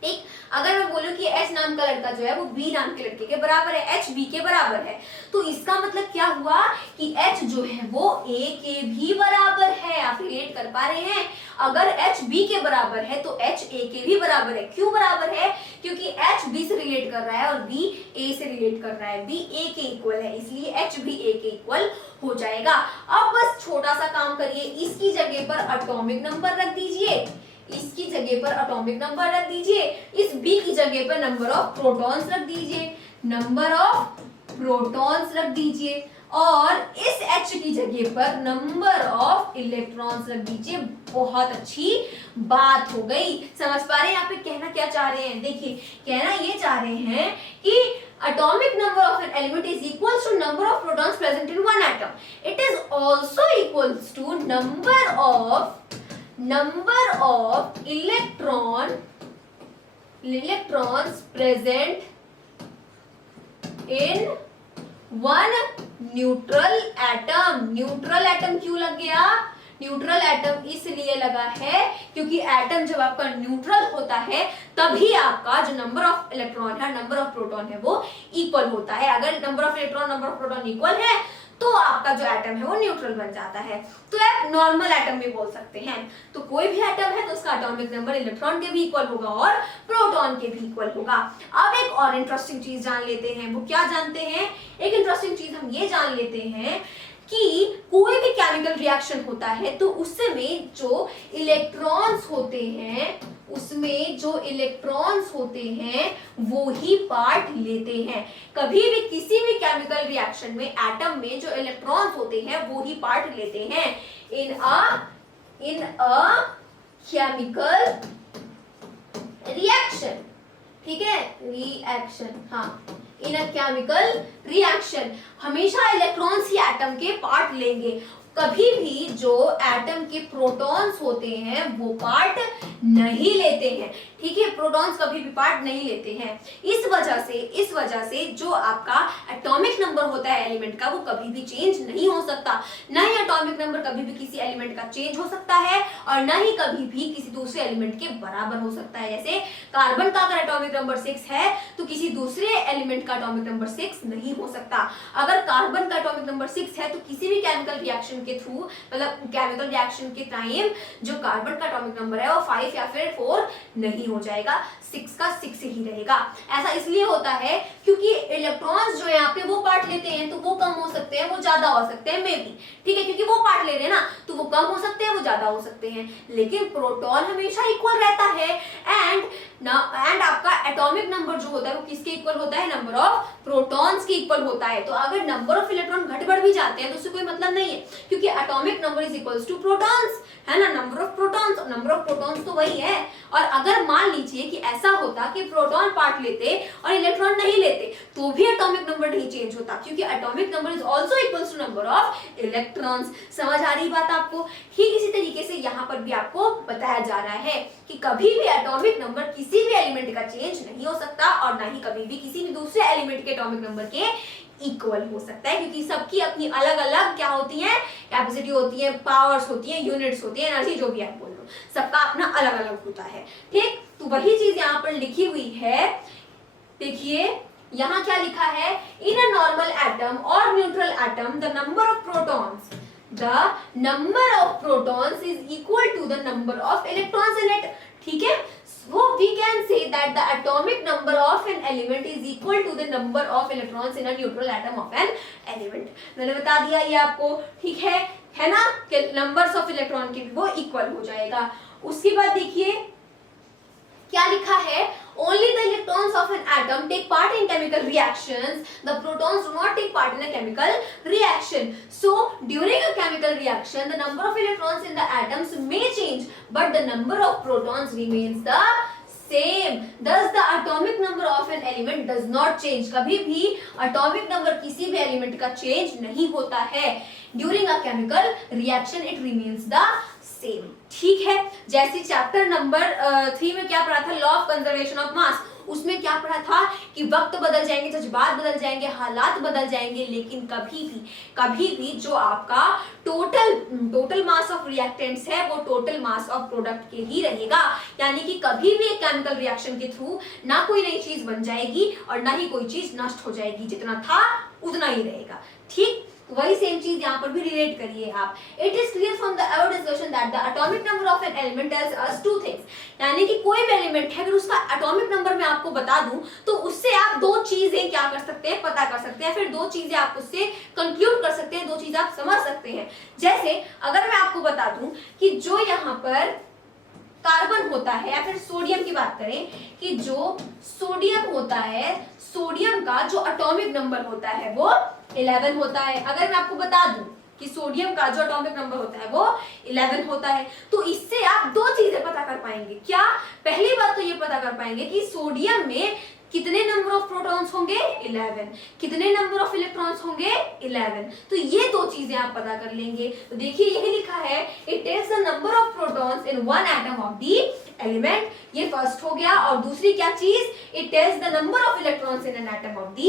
ठीक, अगर मैं बोलूं कि एच नाम का लड़का जो है वो बी नाम के लड़के के बराबर है, एच बी के बराबर है, तो इसका मतलब क्या हुआ कि एच जो है वो ए के भी बराबर है। आप रिलेट कर पा रहे हैं? अगर एच बी के बराबर है तो एच ए के भी बराबर है। क्यों बराबर है? क्योंकि एच बी से रिलेट कर रहा है और बी ए से रिलेट कर रहा है, बी ए के इक्वल है, इसलिए एच भी ए के इक्वल हो जाएगा। अब बस छोटा सा काम करिए, इसकी जगह पर एटॉमिक नंबर रख दीजिए, इसकी जगह पर एटॉमिक नंबर रख दीजिए, इस बी की जगह पर नंबर ऑफ प्रोटॉन्स रख दीजिए, नंबर ऑफ प्रोटॉन्स रख दीजिए, और इस H की जगह पर नंबर ऑफ इलेक्ट्रॉन्स रख दीजिए। बहुत अच्छी बात हो गई। समझ पा रहे हैं यहाँ पे कहना क्या चाह रहे हैं? देखिए कहना ये चाह रहे हैं कि atomic number of an element is equals to number of protons present in one atom. It is also equals to number of electrons present in one neutral atom. Neutral atom क्यों लग गया? न्यूट्रल एटम इसलिए लगा है क्योंकि atom जब आपका neutral होता है तभी आपका जो नंबर ऑफ इलेक्ट्रॉन है, नंबर ऑफ प्रोटॉन है वो इक्वल होता है। अगर number of electron, number of proton equal है तो आपका जो एटम है वो न्यूट्रल बन जाता है। तो आप नॉर्मल एटम भी बोल सकते हैं। तो कोई भी एटम है तो उसका एटॉमिक नंबर इलेक्ट्रॉन के भी इक्वल होगा और प्रोटॉन के भी इक्वल होगा। अब एक और इंटरेस्टिंग चीज जान लेते हैं। वो क्या जानते हैं? एक इंटरेस्टिंग चीज हम ये जान लेते हैं कि कोई भी केमिकल रिएक्शन होता है तो उसमें जो इलेक्ट्रॉन्स होते हैं वो ही पार्ट लेते हैं। कभी भी किसी भी केमिकल रिएक्शन में एटम में जो इलेक्ट्रॉन्स होते हैं वो ही पार्ट लेते हैं। इन अ केमिकल रिएक्शन, ठीक है, रिएक्शन, हाँ, इन अ केमिकल रिएक्शन हमेशा इलेक्ट्रॉन्स ही एटम के पार्ट लेंगे। कभी भी जो एटम के प्रोटॉन्स होते हैं वो पार्ट नहीं लेते हैं, ठीक है, प्रोटॉन्स कभी भी पार्ट नहीं लेते हैं। इस वजह से जो आपका एटॉमिक नंबर होता है एलिमेंट का वो कभी भी चेंज नहीं हो सकता। ना ही एटॉमिक नंबर कभी भी किसी एलिमेंट का चेंज हो सकता है और ना ही कभी भी किसी दूसरे एलिमेंट के बराबर हो सकता है। जैसे कार्बन का अगर एटॉमिक नंबर 6 है तो किसी दूसरे एलिमेंट का एटॉमिक नंबर 6 नहीं हो सकता। अगर कार्बन का एटॉमिक नंबर 6 है तो किसी भी केमिकल रिएक्शन के थ्रू, मतलब केमिकल रिएक्शन के टाइम जो कार्बन का एटॉमिक नंबर है वो 5 या फिर 4 नहीं हो जाएगा, 6 का 6 ही रहेगा। ऐसा इसलिए होता है क्योंकि इलेक्ट्रॉन्स जो यहाँ पे वो पार्ट लेते हैं तो वो कम हो सकते हैं, वो ज्यादा हो सकते हैं, मे बी, ठीक है, क्योंकि वो पार्ट ले रहे हैं ना तो वो कम हो सकते हैं, वो ज्यादा हो सकते हैं। लेकिन प्रोटॉन हमेशा इक्वल रहता है एंड आपका एटॉमिक नंबर जो होता है वो किसके इक्वल होता है? नंबर ऑफ प्रोटॉन्स के इक्वल होता है। तो अगर नंबर ऑफ इलेक्ट्रॉन घट बढ़ भी जाते हैं तो उससे कोई मतलब नहीं है, क्योंकि atomic number is equals to protons, है ना, नंबर ऑफ प्रोटॉन्स तो वही है। और अगर मान लीजिए कि ऐसा होता कि प्रोटॉन पार्ट लेते और इलेक्ट्रॉन नहीं लेते तो भी एटॉमिक नंबर नहीं चेंज होता, क्योंकि atomic number is also equals to number of electrons. समझ आ रही बात आपको? ठीक इसी तरीके से यहाँ पर भी आपको बताया जा रहा है कि कभी भी एटॉमिक नंबर किसी भी एलिमेंट का चेंज नहीं हो सकता और ना ही कभी भी किसी भी दूसरे एलिमेंट के एटॉमिक नंबर के इक्वल हो सकता है, क्योंकि सबकी अपनी अलग अलग क्या होती है? कैपेसिटी होती है, पावर्स होती है, यूनिट्स होती है, एनर्जी, जो भी आप बोल लो, सबका अपना अलग अलग होता है। ठीक, तो वही चीज यहाँ पर लिखी हुई है। देखिए यहाँ क्या लिखा है? इन अ नॉर्मल एटम और neutral atom the number of protons is equal to the number of electrons in it. ठीक है, so we can say that the atomic number of an element is equal to the number of electrons in a neutral atom of an element। मैंने बता दिया ये आपको, ठीक है ना, कि नंबर्स ऑफ इलेक्ट्रॉन के भी वो इक्वल हो जाएगा। उसके बाद देखिए क्या लिखा है? Only the electrons of an atom take part in chemical reactions. The protons do not take part in a chemical reaction. So, during a chemical reaction, the number of electrons in the atoms may change, but the number of protons remains the same. Thus, the atomic number of an element does not change. कभी भी atomic number किसी भी element का change नहीं होता है। During a chemical reaction, it remains the same। ठीक है, जैसे चैप्टर नंबर 3 में क्या पढ़ा था? Law of conservation of mass. उसमें क्या पढ़ा था कि वक्त बदल जाएंगे, जज्बात बदल जाएंगे, हालात बदल जाएंगे, लेकिन कभी भी जो आपका टोटल मास ऑफ रिएक्टेंट्स है वो टोटल मास ऑफ प्रोडक्ट के ही रहेगा। यानी कि कभी भी एक केमिकल रिएक्शन के थ्रू ना कोई नई चीज बन जाएगी और ना ही कोई चीज नष्ट हो जाएगी, जितना था उतना ही रहेगा। ठीक, वही सेम चीज यहाँ पर भी रिलेट करिए आप। It is clear from the above discussion that the atomic number of an element tells us two things. यानी कि कोई भी एलिमेंट है, अगर उसका एटॉमिक नंबर मैं आपको बता दूं तो उससे आप दो चीजें क्या कर सकते हैं? पता कर सकते हैं, फिर दो चीजें आप उससे कंक्लूड कर सकते हैं, दो चीजें आप समझ सकते हैं। जैसे अगर मैं आपको बता दूं कि जो यहाँ पर कार्बन होता है, या फिर सोडियम की बात करें कि जो सोडियम होता है, सोडियम का जो एटॉमिक नंबर होता है वो 11 होता है। अगर मैं आपको बता दूं कि सोडियम का जो एटॉमिक नंबर होता है वो 11 होता है, तो इससे आप दो चीजें पता कर पाएंगे। क्या? पहली बात तो ये पता कर पाएंगे कि सोडियम में कितने नंबर ऑफ प्रोटॉन्स होंगे? 11। कितने नंबर ऑफ इलेक्ट्रॉन्स होंगे? 11। तो ये दो चीजें आप पता कर लेंगे। तो देखिए यही लिखा है, it tells the number of protons in one atom of the element. ये फर्स्ट हो गया। और दूसरी क्या चीज? It tells the number of electrons in an atom of the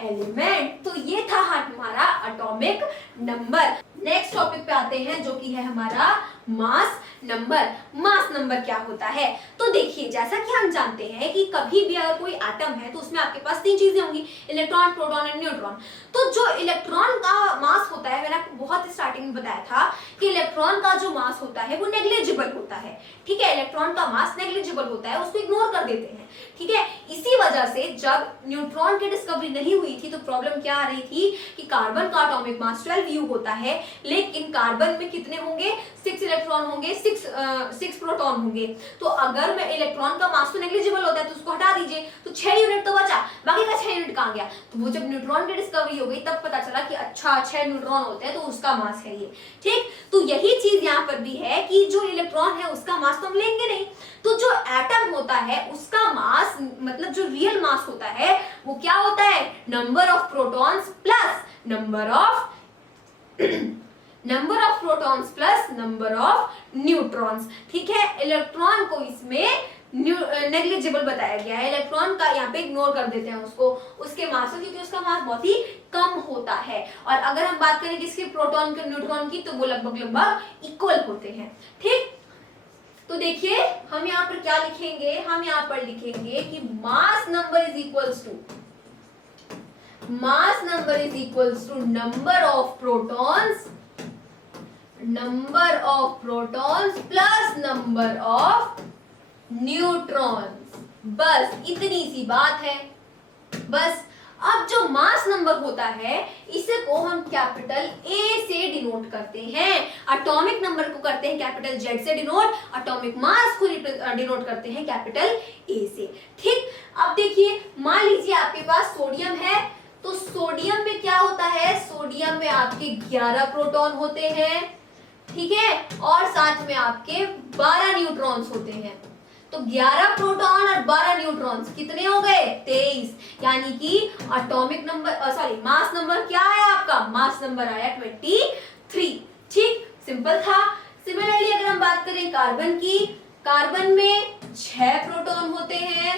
element. तो ये था हमारा एटॉमिक नंबर। नेक्स्ट टॉपिक पे आते हैं जो कि है हमारा मास नंबर। मास नंबर क्या होता है? तो देखिए जैसा कि हम जानते हैं कि कभी भी अगर कोई एटम है तो उसमें आपके पास 3 चीजें होंगी, इलेक्ट्रॉन, प्रोटॉन एंड न्यूट्रॉन। तो जो इलेक्ट्रॉन का मास होता है, मैंने आपको बहुत स्टार्टिंग में बताया था कि इलेक्ट्रॉन का जो मास होता है वो नेग्लिजिबल होता है, ठीक है, इलेक्ट्रॉन का मास नेग्लिजिबल होता है, उसको इग्नोर कर देते हैं, ठीक है। इसी वजह से जब न्यूट्रॉन की डिस्कवरी नहीं हुई थी तो प्रॉब्लम क्या आ रही थी कि कार्बन का एटॉमिक मास 12U होता है, लेकिन कार्बन में कितने होंगे, 6 इलेक्ट्रॉन होंगे, 6 प्रोटॉन होंगे। तो अगर मैं इलेक्ट्रॉन का मास तो नेग्लिजिबल होता है तो उसको हटा दीजिए, तो 6 यूनिट तो बचा, बाकी का 6 यूनिट कहां गया। तो वो जब न्यूट्रॉन की डिस्कवरी हो गई तब पता चला कि अच्छा 6 न्यूट्रॉन होते हैं तो उसका मास है ये, ठीक। तो यही चीज यहाँ पर भी है कि जो इलेक्ट्रॉन है उसका मास तो हम लेंगे नहीं, तो जो एटम होता है उसका मास, मतलब जो रियल मास होता है वो क्या होता है, number of protons plus number of protons plus number of neutrons, ठीक है। इलेक्ट्रॉन को इसमें नेग्लिजिबल बताया गया है, इलेक्ट्रॉन का यहाँ पे इग्नोर कर देते हैं उसको, उसके मास क्योंकि उसका मास बहुत ही कम होता है। और अगर हम बात करें किसके, प्रोटॉन के न्यूट्रॉन की, तो वो लगभग इक्वल होते हैं, ठीक। तो देखिए हम यहाँ पर क्या लिखेंगे, हम यहाँ पर लिखेंगे कि mass number is equals to number of protons plus number of neutrons, बस इतनी सी बात है, बस। अब जो मास नंबर होता है इसे को हम कैपिटल A से डिनोट करते हैं, एटॉमिक नंबर को करते हैं कैपिटल Z से डिनोट, एटॉमिक मास को डिनोट करते हैं कैपिटल A से, ठीक। अब देखिए मान लीजिए आपके पास सोडियम है, तो सोडियम में क्या होता है, सोडियम में आपके 11 प्रोटॉन होते हैं, ठीक है, और साथ में आपके 12 न्यूट्रॉन्स होते हैं। तो 11 प्रोटॉन और 12 न्यूट्रॉन्स कितने हो गए, 23, यानी कि एटॉमिक नंबर मास नंबर क्या आया आपका, मास नंबर आया 23, ठीक, सिंपल था। सिमिलरली अगर हम बात करें कार्बन की, कार्बन में 6 प्रोटॉन होते हैं,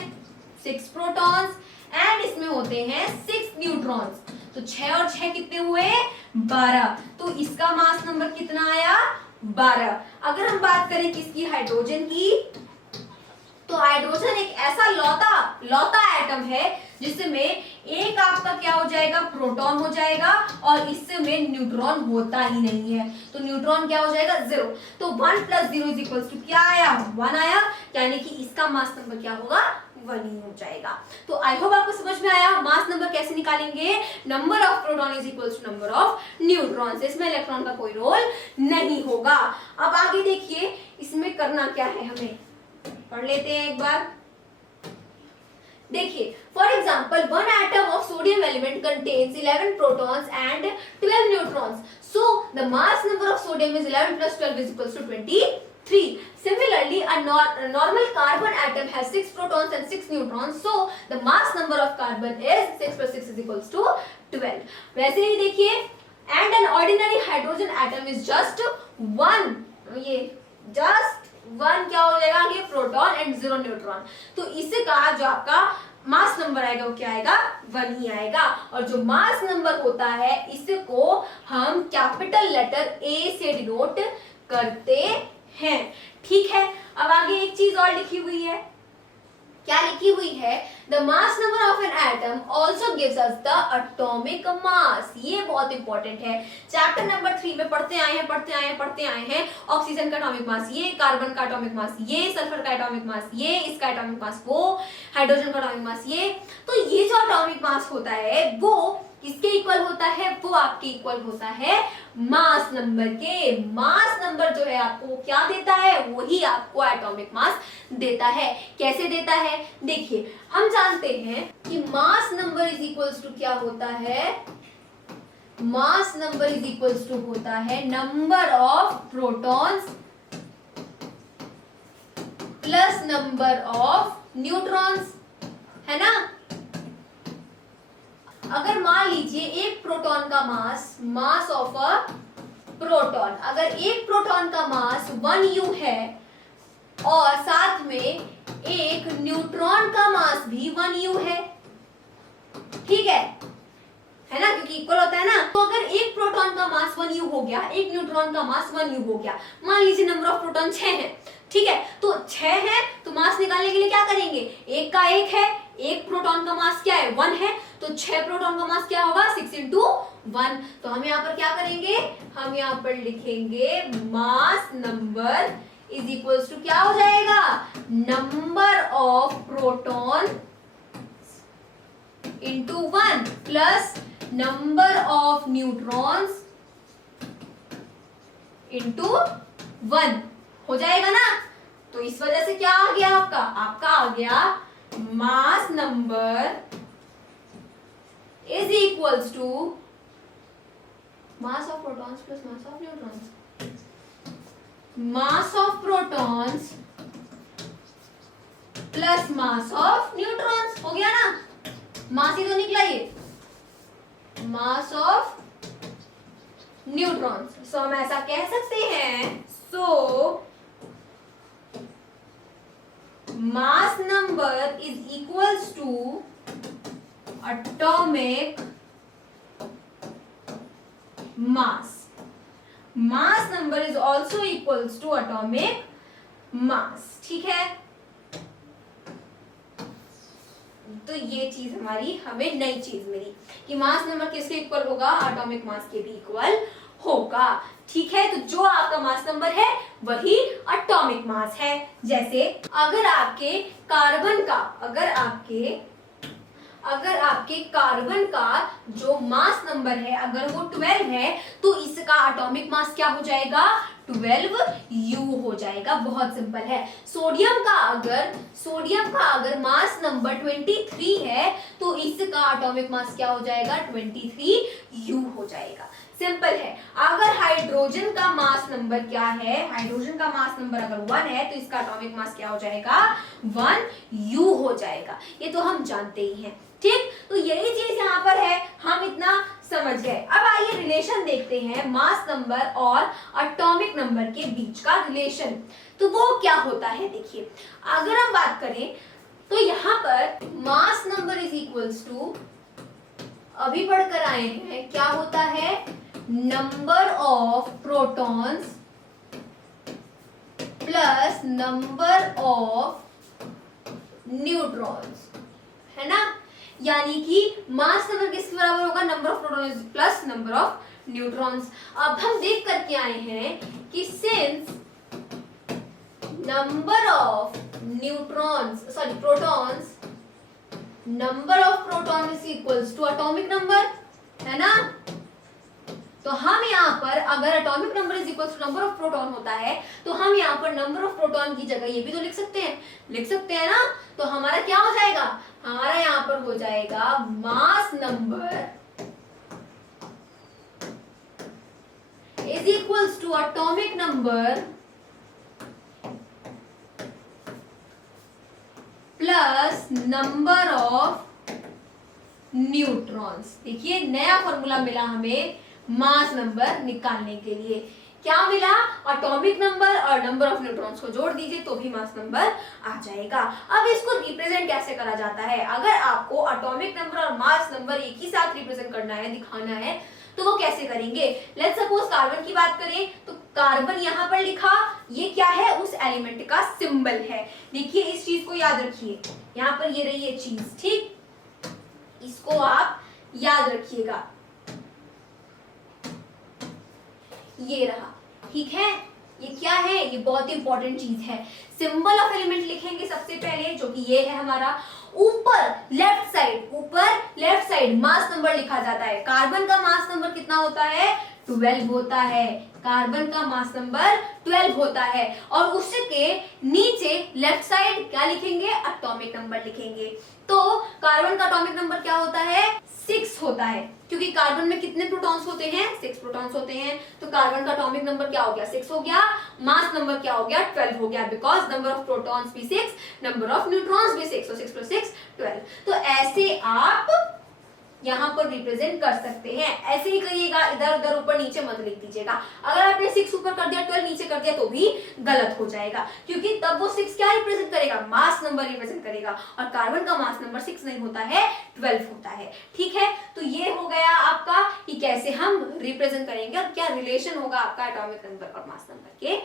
6 प्रोटॉन्स, एंड इसमें होते हैं 6 न्यूट्रॉन्स, तो 6 और 6 कितने हुए, 12, तो इसका मास नंबर कितना आया, 12। अगर हम बात करें किसकी, हाइड्रोजन की, तो हाइड्रोजन एक ऐसा लौता एटम है जिसमें एक आपका क्या हो जाएगा, प्रोटॉन हो जाएगा, और इसमें न्यूट्रॉन होता ही नहीं है, तो न्यूट्रॉन क्या हो जाएगा, 0। तो 1 + 0 = क्या आया, 1 आया, यानी कि इसका मास नंबर क्या होगा, 1 ही हो जाएगा। तो आई होप आपको समझ में आया मास नंबर कैसे निकालेंगे, number of proton is equals to number of neutrons, इसमें इलेक्ट्रॉन का कोई रोल नहीं होगा। अब आगे देखिए इसमें करना क्या है, हमें पढ़ लेते हैं एक बार। देखिए for example 1 atom of sodium element contains 11 protons and 12 neutrons, so the mass number of sodium is 11 + 12 = 23. Similarly a normal carbon atom has 6 protons and 6 neutrons, so the mass number of carbon is 6 + 6 = 12. वैसे ही देखिए and an ordinary hydrogen atom is just 1, ये just 1 क्या हो जाएगा, ये proton and 0 neutron, तो इससे कहा जो आपका मास नंबर आएगा वो क्या आएगा, 1 ही आएगा। और जो मास नंबर होता है इसको हम कैपिटल लेटर A से डिनोट करते हैं, ठीक है। अब आगे एक चीज और लिखी हुई है, क्या लिखी हुई है, the mass number of an atom also gives us the atomic mass, ये बहुत इंपॉर्टेंट है। चैप्टर नंबर 3 में पढ़ते आए हैं ऑक्सीजन का एटॉमिक मास ये, कार्बन का एटॉमिक मास ये, सल्फर का एटॉमिक मास ये, इसका एटॉमिक मास वो, हाइड्रोजन का एटॉमिक मास ये। तो ये जो एटॉमिक मास होता है वो किसके इक्वल होता है, वो आपके इक्वल होता है मास नंबर के। मास नंबर जो है आपको क्या देता है, वही आपको एटॉमिक मास देता है। कैसे देता है, देखिए हम जानते हैं कि mass number is equals to क्या होता है, mass number is equals to होता है number of protons plus number of neutrons, है ना। अगर मान लीजिए एक प्रोटॉन का मास ऑफ अ प्रोटॉन, अगर एक प्रोटॉन का मास 1U है और साथ में एक न्यूट्रॉन का मास भी 1U है, ठीक है ना, क्योंकि इक्वल होता है ना। तो अगर एक प्रोटॉन का मास 1U हो गया, एक न्यूट्रॉन का मास 1U हो गया, मान लीजिए नंबर ऑफ प्रोटॉन 6 है, ठीक है, तो 6 है तो मास निकालने के लिए क्या करेंगे, एक का 1 है, एक प्रोटॉन का मास क्या है 1 है, तो 6 प्रोटॉन का मास क्या होगा 6 into 1। तो हम यहाँ पर क्या करेंगे, हम यहाँ पर लिखेंगे mass number is equals to क्या हो जाएगा, number of proton into 1 plus number of neutrons into 1 हो जाएगा ना। तो इस वजह से क्या आ गया आपका, आपका आ गया mass number is equals to mass of protons plus mass of neutrons, mass of protons plus mass of neutrons. हो गया ना, मास ही तो निकला ये, मास ऑफ न्यूट्रॉन्स। सो हम ऐसा कह सकते हैं, so mass number is equals to atomic mass, mass number is also equals to atomic mass. ठीक है, तो ये चीज हमारी हमें नई चीज मिली कि मास नंबर किसके इक्वल होगा, एटॉमिक मास के भी इक्वल होगा। ठीक है, तो जो आपका मास नंबर है वही एटॉमिक मास है। जैसे अगर आपके कार्बन का, अगर आपके कार्बन का जो मास नंबर है अगर वो 12 है, तो इसका एटॉमिक मास क्या हो जाएगा 12U हो जाएगा। बहुत सिंपल है। सोडियम का अगर मास नंबर 23 है, तो इसका एटॉमिक मास क्या हो जाएगा 23U हो जाएगा। सिंपल है। अगर हाइड्रोजन का मास नंबर क्या है, हाइड्रोजन का मास नंबर अगर 1 है, तो इसका एटॉमिक मास क्या हो जाएगा 1U हो जाएगा। ये तो हम जानते ही हैं। ठीक, तो यही चीज यहाँ पर है, हम इतना समझ गए। अब आइए रिलेशन देखते हैं मास नंबर और एटॉमिक नंबर के बीच का रिलेशन। तो वो क्या होता है, देखिए अगर हम बात करें तो यहाँ पर mass number is equals to, अभी पढ़कर आए हैं, क्या होता है number of protons plus number of neutrons, है ना। यानी कि मास नंबर किसके बराबर होगा, number of protons plus number of neutrons. अब हम देख करके आए हैं कि since number of protons, number of proton is equals to atomic number, है ना। तो हम यहाँ पर अगर atomic number is equals to number of proton होता है, तो हम यहाँ पर नंबर ऑफ प्रोटॉन की जगह ये भी तो लिख सकते हैं ना। तो हमारा क्या हो जाएगा, हमारा यहाँ पर हो जाएगा mass number is equals to atomic number plus number of neutrons. देखिए नया फॉर्मूला मिला हमें मास नंबर निकालने के लिए। क्या मिला, एटॉमिक नंबर और नंबर ऑफ न्यूट्रॉन्स को जोड़ दीजिए तो भी मास नंबर आ जाएगा। अब इसको रिप्रेजेंट कैसे करा जाता है, अगर आपको एटॉमिक नंबर और मास नंबर एक ही साथ रिप्रेजेंट करना है, दिखाना है, तो वो कैसे करेंगे। लेट्स सपोज कार्बन की बात करें, तो कार्बन यहाँ पर लिखा, ये क्या है, उस एलिमेंट का सिंबल है। देखिए इस चीज को याद रखिए, यहाँ पर ये रही ये चीज, ठीक, इसको आप याद रखिएगा, ये रहा, ठीक है। ये क्या है, ये बहुत ही इंपॉर्टेंट चीज है। सिंबल ऑफ एलिमेंट लिखेंगे सबसे पहले, जो कि ये है हमारा। ऊपर लेफ्ट साइड मास नंबर लिखा जाता है। कार्बन का मास नंबर कितना होता है 12 होता है, कार्बन का मास नंबर 12 होता है। और उसके नीचे लेफ्ट साइड क्या लिखेंगे, एटॉमिक नंबर लिखेंगे। तो कार्बन का एटॉमिक नंबर क्या होता है 6 होता है, क्योंकि कार्बन में कितने प्रोटॉन्स होते हैं 6 प्रोटॉन्स होते हैं। तो कार्बन का एटॉमिक नंबर क्या हो गया 6 हो गया, मास नंबर क्या हो गया 12 हो गया, बिकॉज नंबर ऑफ प्रोटॉन्स भी 6, नंबर ऑफ न्यूट्रॉन्स भी 6, तो 6 + 6 12। तो ऐसे आप यहाँ पर रिप्रेजेंट कर सकते हैं। ऐसे ही करिएगा, इधर उधर ऊपर नीचे मत लिख दीजिएगा। अगर आपने 6 ऊपर कर दिया 12 नीचे कर दिया तो भी गलत हो जाएगा, क्योंकि तब वो 6 क्या रिप्रेजेंट करेगा, मास नंबर रिप्रेजेंट करेगा। और कार्बन का मास नंबर 6 नहीं होता है 12 होता है। ठीक है, तो ये हो गया आपका कि कैसे हम रिप्रेजेंट करेंगे और क्या रिलेशन होगा आपका एटॉमिक नंबर और मास नंबर के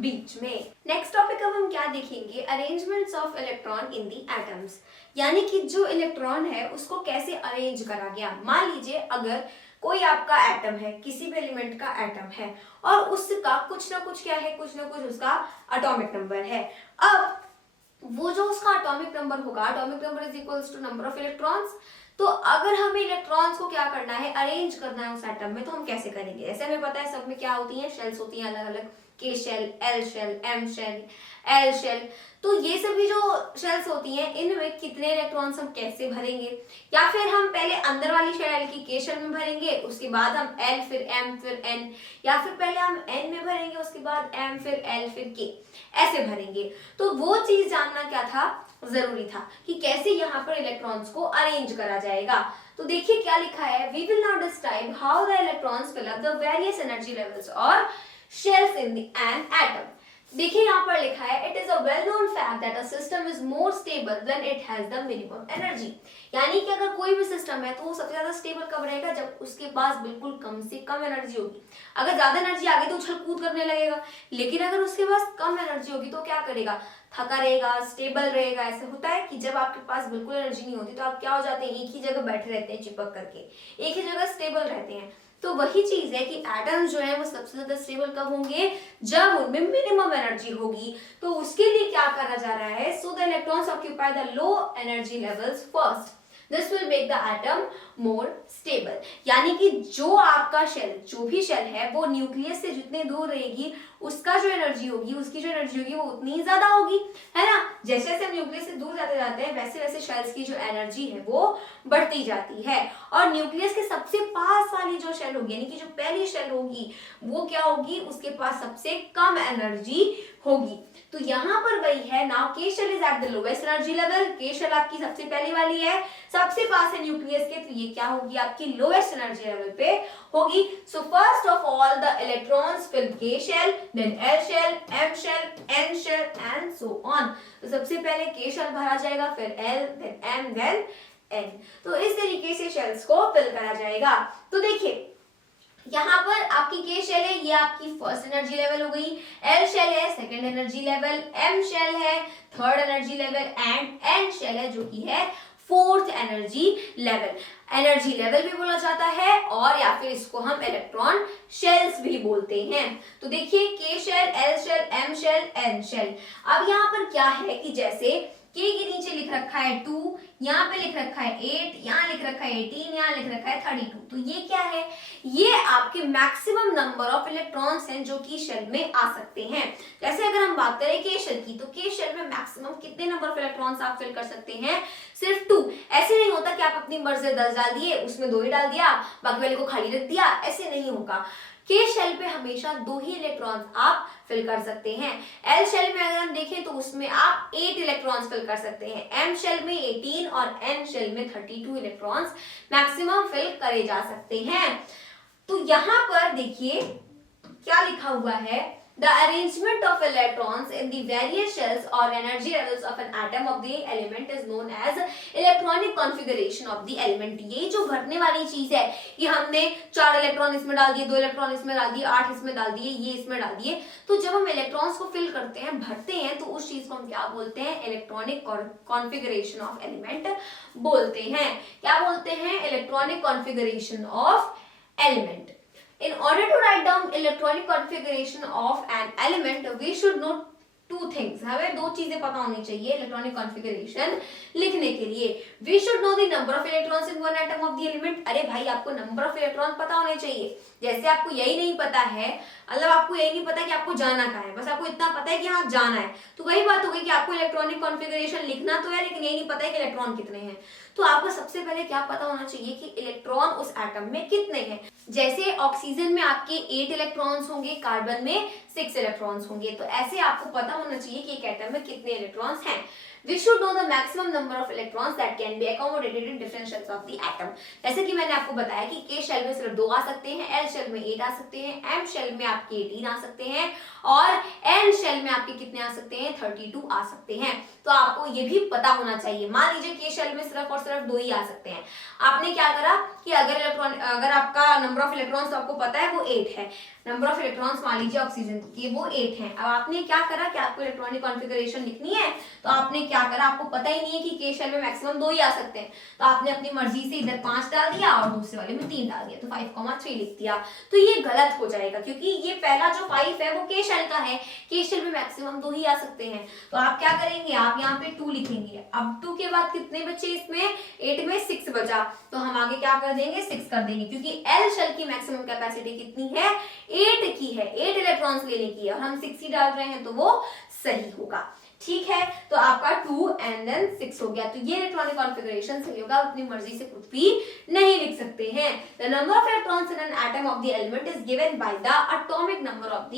बीच में। नेक्स्ट टॉपिक अब हम क्या देखेंगे, arrangements of electron in the atoms, यानी कि जो इलेक्ट्रॉन है उसको कैसे अरेंज करा गया। मान लीजिए अगर कोई आपका एटम है, किसी भी एलिमेंट का एटम है और उसका कुछ ना कुछ क्या है, कुछ ना कुछ उसका एटॉमिक नंबर है। अब वो जो उसका एटॉमिक नंबर होगा, atomic number is equals to number of electrons. तो अगर हमें इलेक्ट्रॉन्स को क्या करना है, अरेंज करना है उस एटम में, तो हम कैसे करेंगे। ऐसे हमें पता है सब में क्या होती है, शेल्स होती हैं अलग अलग, K shell, L shell, M shell, L shell. तो ये सभी जो शेल्स होती हैं इनमें कितने इलेक्ट्रॉन्स हम कैसे भरेंगे, या फिर हम पहले अंदर वाली शेल एल की के शेल में भरेंगे, उसके बाद हम एल फिर एम फिर एन, या फिर पहले हम एन में भरेंगे उसके बाद एम फिर एल फिर के, ऐसे भरेंगे। तो वो चीज जानना क्या था, जरूरी था कि कैसे यहाँ पर इलेक्ट्रॉन्स को अरेंज करा जाएगा। तो देखिए क्या लिखा है, we will now describe how the electrons fill up the various energy levels और शेल्स इन एन एटम। देखिए यहाँ पर लिखा है, it is a well known fact that a system is more stable when it has the minimum energy. यानी कि अगर कोई भी सिस्टम है तो वो सबसे ज्यादा स्टेबल कब रहेगा, जब उसके पास बिल्कुल कम से कम एनर्जी होगी। अगर ज्यादा एनर्जी आ गई तो उछल कूद करने लगेगा, लेकिन अगर उसके पास कम एनर्जी होगी तो क्या करेगा, थका रहेगा, स्टेबल रहेगा। ऐसे होता है कि जब आपके पास बिल्कुल एनर्जी नहीं होती तो आप क्या हो जाते हैं, एक ही जगह बैठे रहते हैं चिपक करके, एक ही जगह स्टेबल रहते हैं। तो वही चीज है कि एटम्स जो है वो सबसे ज्यादा स्टेबल कब होंगे, जब उनमें मिनिमम एनर्जी होगी। तो उसके लिए क्या करा जा रहा है, so the electrons occupy the low energy levels first, this will make the atom more stable. यानी कि जो आपका शेल, जो भी शेल है वो न्यूक्लियस से जितने दूर रहेगी उसका जो एनर्जी होगी, उसकी जो एनर्जी होगी वो उतनी ज्यादा होगी, है ना। जैसे जैसे हम न्यूक्लियस से दूर जाते जाते हैं वैसे वैसे शेल्स की जो एनर्जी है वो बढ़ती जाती है। और न्यूक्लियस के सबसे पास वाली जो शेल होगी, यानी कि जो पहली शेल होगी वो क्या होगी, उसके पास सबसे कम एनर्जी होगी। तो यहाँ पर वही है, now K shell is at the lowest energy level, K shell आपकी सबसे पहली वाली है, सबसे पास है न्यूक्लियस के, तो ये क्या होगी आपकी लोएस्ट एनर्जी लेवल पे होगी। So first of all the electrons fill K shell, then L shell, M shell, N shell and so on. तो सबसे पहले के शेल भरा जाएगा, फिर L, then M, then N. तो इस तरीके से शेल्स को फिल करा जाएगा। तो देखिए यहाँ पर आपकी के शेल है, ये आपकी फर्स्ट एनर्जी लेवल हो गई, एल शेल है second energy level, M shell है third energy level and N shell है जो कि है fourth energy level. Energy level भी बोला जाता है और या फिर इसको हम इलेक्ट्रॉन शेल्स भी बोलते हैं। तो देखिए K shell, L shell, M shell, N shell. अब यहाँ पर क्या है कि जैसे के के नीचे लिख रखा है 2, यहाँ पे लिख रखा है 8, यहाँ लिख रखा है 18, यहाँ लिख रखा है 32। तो ये क्या है, ये आपके मैक्सिमम नंबर ऑफ इलेक्ट्रॉन्स हैं जो कि शेल में आ सकते हैं। जैसे अगर हम बात करें के शेल की, तो के शेल में मैक्सिमम कितने नंबर ऑफ इलेक्ट्रॉन्स आप फिल कर सकते हैं, सिर्फ 2। ऐसे नहीं होता कि आप अपनी मर्जी से 10 डाल दिए, उसमें 2 ही डाल दिया, बाकी वाले को खाली रख दिया, ऐसे नहीं होगा। के शेल पे हमेशा 2 ही इलेक्ट्रॉन्स आप फिल कर सकते हैं। एल शेल में अगर हम देखें तो उसमें आप 8 इलेक्ट्रॉन्स फिल कर सकते हैं, एम शेल में 18 और एन शेल में 32 इलेक्ट्रॉन्स मैक्सिमम फिल करे जा सकते हैं। तो यहाँ पर देखिए क्या लिखा हुआ है, the arrangement of electrons in the various shells or energy levels of an atom of the element is known as electronic configuration of the element। ये जो भरने वाली चीज है, ये हमने 4 इलेक्ट्रॉन इसमें डाल दिए, 2 इलेक्ट्रॉन इसमें डाल दिए, 8 इसमें डाल दिए, ये इसमें डाल दिए। तो जब हम इलेक्ट्रॉन्स को फिल करते हैं, भरते हैं, तो उस चीज को हम क्या बोलते हैं, इलेक्ट्रॉनिक कॉन्फ़िगरेशन ऑफ एलिमेंट बोलते हैं। क्या बोलते हैं, electronic configuration of element. In order to write down electronic configuration of an element, we should know 2 things। हमें 2 चीजें पता होनी चाहिए इलेक्ट्रॉनिक कॉन्फ़िगरेशन लिखने के लिए। We should know the number of electrons in one atom of the element। अरे भाई आपको नंबर ऑफ इलेक्ट्रॉन पता होने चाहिए। जैसे आपको यही नहीं पता है, मतलब आपको यही नहीं पता कि आपको जाना कहाँ है, बस आपको इतना पता है कि हाँ जाना है, तो वही बात हो गई कि आपको इलेक्ट्रॉनिक कॉन्फ़िगरेशन लिखना तो है लेकिन यही नहीं पता है कि इलेक्ट्रॉन कितने हैं। तो आपको सबसे पहले क्या पता होना चाहिए कि इलेक्ट्रॉन उस एटम में कितने हैं। जैसे ऑक्सीजन में आपके 8 इलेक्ट्रॉन्स होंगे, कार्बन में 6 इलेक्ट्रॉन्स होंगे, तो ऐसे आपको पता होना चाहिए कि एक एटम में कितने इलेक्ट्रॉन्स हैं। We should know the maximum number of electrons that can be accommodated in different shells of the atom. जैसे कि मैंने आपको बताया कि K शेल में सिर्फ 2 आ सकते हैं, L शेल में 8 आ सकते हैं, M शेल में आपके 18 आ सकते हैं और N शेल में आपके कितने आ सकते हैं, 32 आ सकते हैं। तो आपको ये भी पता होना चाहिए। मान लीजिए K शेल में सिर्फ और सिर्फ 2 ही आ सकते हैं। आपने क्या करा कि अगर आपका नंबर ऑफ इलेक्ट्रॉन्स तो आपको पता है वो 8 है, नंबर ऑफ इलेक्ट्रॉन्स मान लीजिए ऑक्सीजन की वो 8 है। अब आपने क्या करा कि आपको इलेक्ट्रॉनिक कॉन्फ़िगरेशन लिखनी है, तो आपने क्या करा, आपको पता ही नहीं है कि K शेल में मैक्सिमम 2 ही आ सकते हैं, तो आपने अपनी मर्जी से इधर 5 डाल दिया और दूसरे वाले में 3 डाल दिया, तो 5,3 लिख दिया। तो ये गलत हो जाएगा क्योंकि ये पहला जो 5 है वो K शेल का है, K शेल में मैक्सिमम 2 ही आ सकते हैं। तो आप क्या करेंगे, आप यहाँ पे 2 लिखेंगे। अब 2 के बाद कितने बचे इसमें, 8 में 6 बचा, तो हम आगे क्या कर देंगे, 6 कर देंगे क्योंकि L शेल की मैक्सिमम कैपेसिटी कितनी है, 8 की है, 8 इलेक्ट्रॉन्स लेने की है और हम 6 ही डाल रहे हैं तो वो सही होगा। ठीक है, तो आपका 2 एंड देन 6 हो गया। तो ये इलेक्ट्रॉनिक कॉन्फ़िगरेशन सही होगा, अपनी मर्जी से कुछ भी नहीं लिख सकते हैं। The number of electrons in an atom of the element is given by the atomic number of the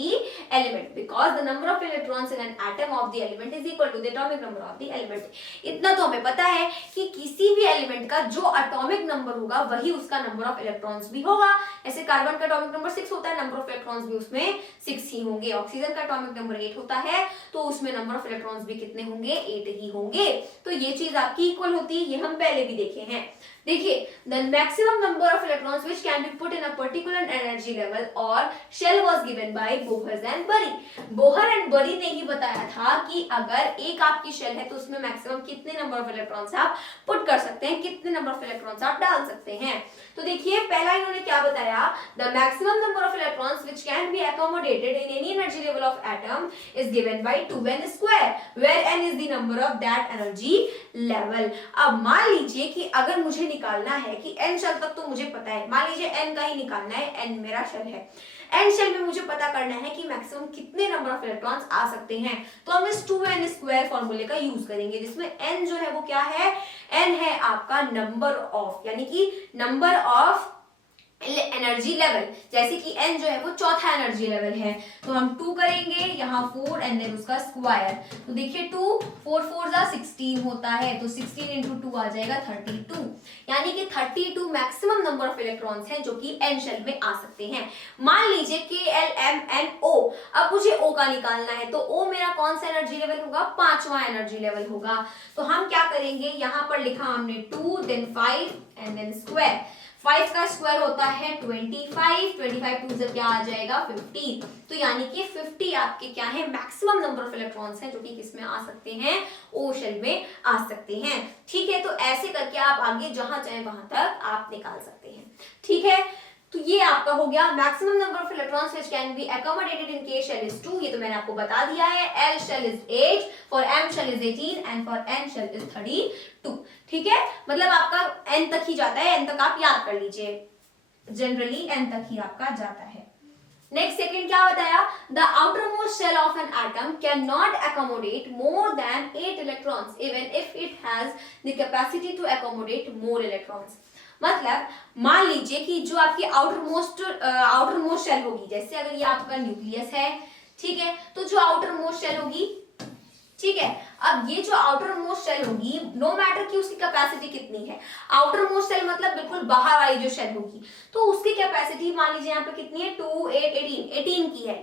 element because the number of electrons in an atom of the element is equal to the atomic number of the element. इतना तो हमें पता है कि किसी भी element का जो एटॉमिक नंबर होगा वही उसका नंबर ऑफ इलेक्ट्रॉन्स भी होगा। ऐसे कार्बन का एटॉमिक नंबर 6 होता है, नंबर ऑफ इलेक्ट्रॉन्स भी उसमें 6 ही होंगे। ऑक्सीजन का एटॉमिक नंबर 8 होता है, तो उसमें नंबर ऑफ इलेक्ट्रॉन्स भी कितने होंगे, 8 ही होंगे। तो ये चीज आपकी इक्वल होती है, ये हम पहले भी देखे हैं। देखिए, the maximum number of electrons which can be put in a particular energy level or shell was given by Bohr and Bury. Bohr and Bury ने ही बताया था कि अगर एक आपकी शेल है तो उसमें मैक्सिमम कितने नंबर ऑफ इलेक्ट्रॉन्स आप पुट कर सकते हैं, कितने नंबर ऑफ इलेक्ट्रॉन्स आप डाल सकते हैं। तो देखिए, पहला इन्होंने क्या बताया, the maximum number of electrons which can be accommodated in any energy level of atom is given by 2n square where n is the number of that energy level. अब मान लीजिए कि अगर मुझे निकालना है कि n शेल तक तो मुझे पता है, मान लीजिए n का ही निकालना है, n मेरा शेल है, n शेल में मुझे पता करना है कि मैक्सिमम कितने नंबर ऑफ इलेक्ट्रॉन्स आ सकते हैं, तो हम इस 2n स्क्वायर फॉर्मूले का यूज करेंगे जिसमें n जो है वो क्या है, n है आपका नंबर ऑफ, यानी कि नंबर ऑफ एनर्जी लेवल, जैसे कि n जो है वो चौथा एनर्जी लेवल है, तो हम 2 करेंगे, यहाँ 4 एंड देन उसका स्क्वायर। तो देखिए 2 4 4 16 होता है, तो 16 इंटू 2 आ जाएगा 32, यानी कि 32 मैक्सिमम नंबर ऑफ इलेक्ट्रॉन्स हैं जो कि n शेल में आ सकते हैं। मान लीजिए KLMNO, अब मुझे O का निकालना है, तो O मेरा कौन सा एनर्जी लेवल होगा, 5वां एनर्जी लेवल होगा। तो हम क्या करेंगे, यहाँ पर लिखा हमने 2 देन 5 एंड देन स्क्वायर। 5 का स्क्वायर होता है 25, 25 2 से क्या आ जाएगा 50, तो यानी कि 50 आपके क्या है, मैक्सिमम नंबर ऑफ इलेक्ट्रॉन्स हैं जो कि किसमें आ सकते हैं, ओ शेल में आ सकते हैं। ठीक है, तो ऐसे करके आप आगे जहां चाहे वहां तक आप निकाल सकते हैं। ठीक है, तो ये आपका हो गया maximum number of electrons which can be accommodated in K shell is 2, ये तो मैंने आपको बता दिया है। L shell is 8, for M shell is 18 and for N shell is 32। ठीक है, मतलब आपका n तक ही जाता है, n तक आप याद कर लीजिए, जनरली n तक ही आपका जाता है। नेक्स्ट सेकंड क्या बताया, the outermost shell of an atom cannot accommodate more than 8 electrons even if it has the capacity to accommodate more electrons. मतलब मान लीजिए कि जो आपकी आउटरमोस्ट शेल होगी, जैसे अगर ये आपका न्यूक्लियस है, ठीक है, तो जो आउटरमोस्ट शेल होगी, ठीक है, अब ये जो आउटर मोस्ट शेल होगी, नो मैटर कि उसकी कैपेसिटी कितनी है, आउटर मोस्ट शेल मतलब बिल्कुल बाहर वाली जो शेल होगी, तो उसकी कैपेसिटी मान लीजिए यहाँ पे कितनी है, 2 8 18 की है,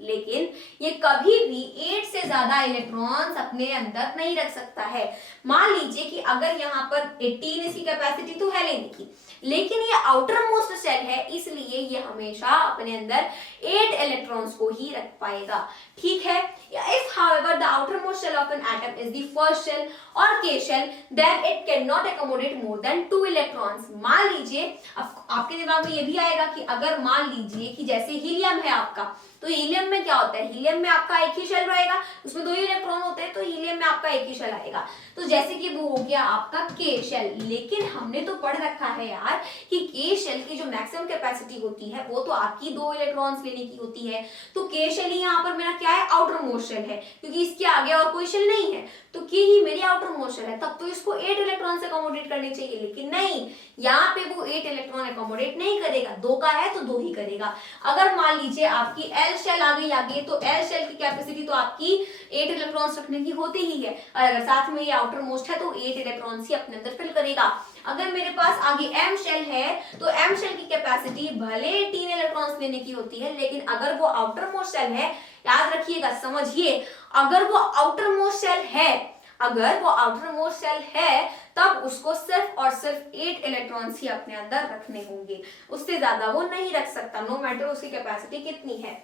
लेकिन ये कभी भी 8 से ज्यादा इलेक्ट्रॉन्स अपने अंदर नहीं रख सकता है। मान लीजिए कि अगर यहाँ पर 18 इसकी कैपेसिटी तो है लेने की, लेकिन ये आउटर मोस्ट शेल है, इसलिए ये हमेशा अपने अंदर 8 इलेक्ट्रॉन्स को ही रख पाएगा। ठीक है, if however the outermost shell of an atom is the first shell or K shell, then it cannot accommodate more than 2 electrons। मान लीजिए, अब आपके दिमाग में ये भी आएगा कि अगर मान लीजिए कि जैसे हीलियम है आपका, तो हीलियम में क्या होता है, हीलियम में आपका एक ही शेल रहेगा, उसमें 2 ही इलेक्ट्रॉन होते हैं, तो हीलियम में आपका एक ही शेल आएगा, तो जैसे कि वो हो गया आपका K शेल। लेकिन हमने तो पढ़ रखा है यार कि K शेल की जो मैक्सिमम कैपेसिटी होती है वो तो आपकी 2 इलेक्ट्रॉन्स लेने की होती है, तो K शेल ही यहाँ पर मेरा क्या है, आउटर मोस्ट शेल है, क्योंकि इसके आगे और कोई शेल नहीं है, तो K ही मेरी आउटर मोस्ट शेल है, तब तो इसको 8 इलेक्ट्रॉन से अकोमोडेट करने चाहिए, लेकिन नहीं, यहाँ पे वो 8 इलेक्ट्रॉन अकोमोडेट नहीं करेगा, 2 का है तो 2 ही करेगा। अगर मान लीजिए आपकी एल शेल आ गई आगे, तो एल शेल की कैपेसिटी तो आपकी 8 इलेक्ट्रॉन्स रखने की होती ही है, और अगर साथ में ये आउटर मोस्ट है तो 8 इलेक्ट्रॉन्स ही अपने अंदर फिल करेगा। अगर मेरे पास आगे एम शेल है तो एम शेल की कैपेसिटी भले 18 इलेक्ट्रॉन्स लेने की होती है, लेकिन अगर वो आउटर मोस्ट शेल है, याद रखिएगा, समझिए, अगर वो आउटर मोस्ट शेल है, अगर वो आउटर मोस्ट शेल है, तब उसको सिर्फ और सिर्फ 8 इलेक्ट्रॉन्स ही अपने अंदर रखने होंगे, उससे ज्यादा वो नहीं रख सकता, नो मैटर उसकी कैपेसिटी कितनी है।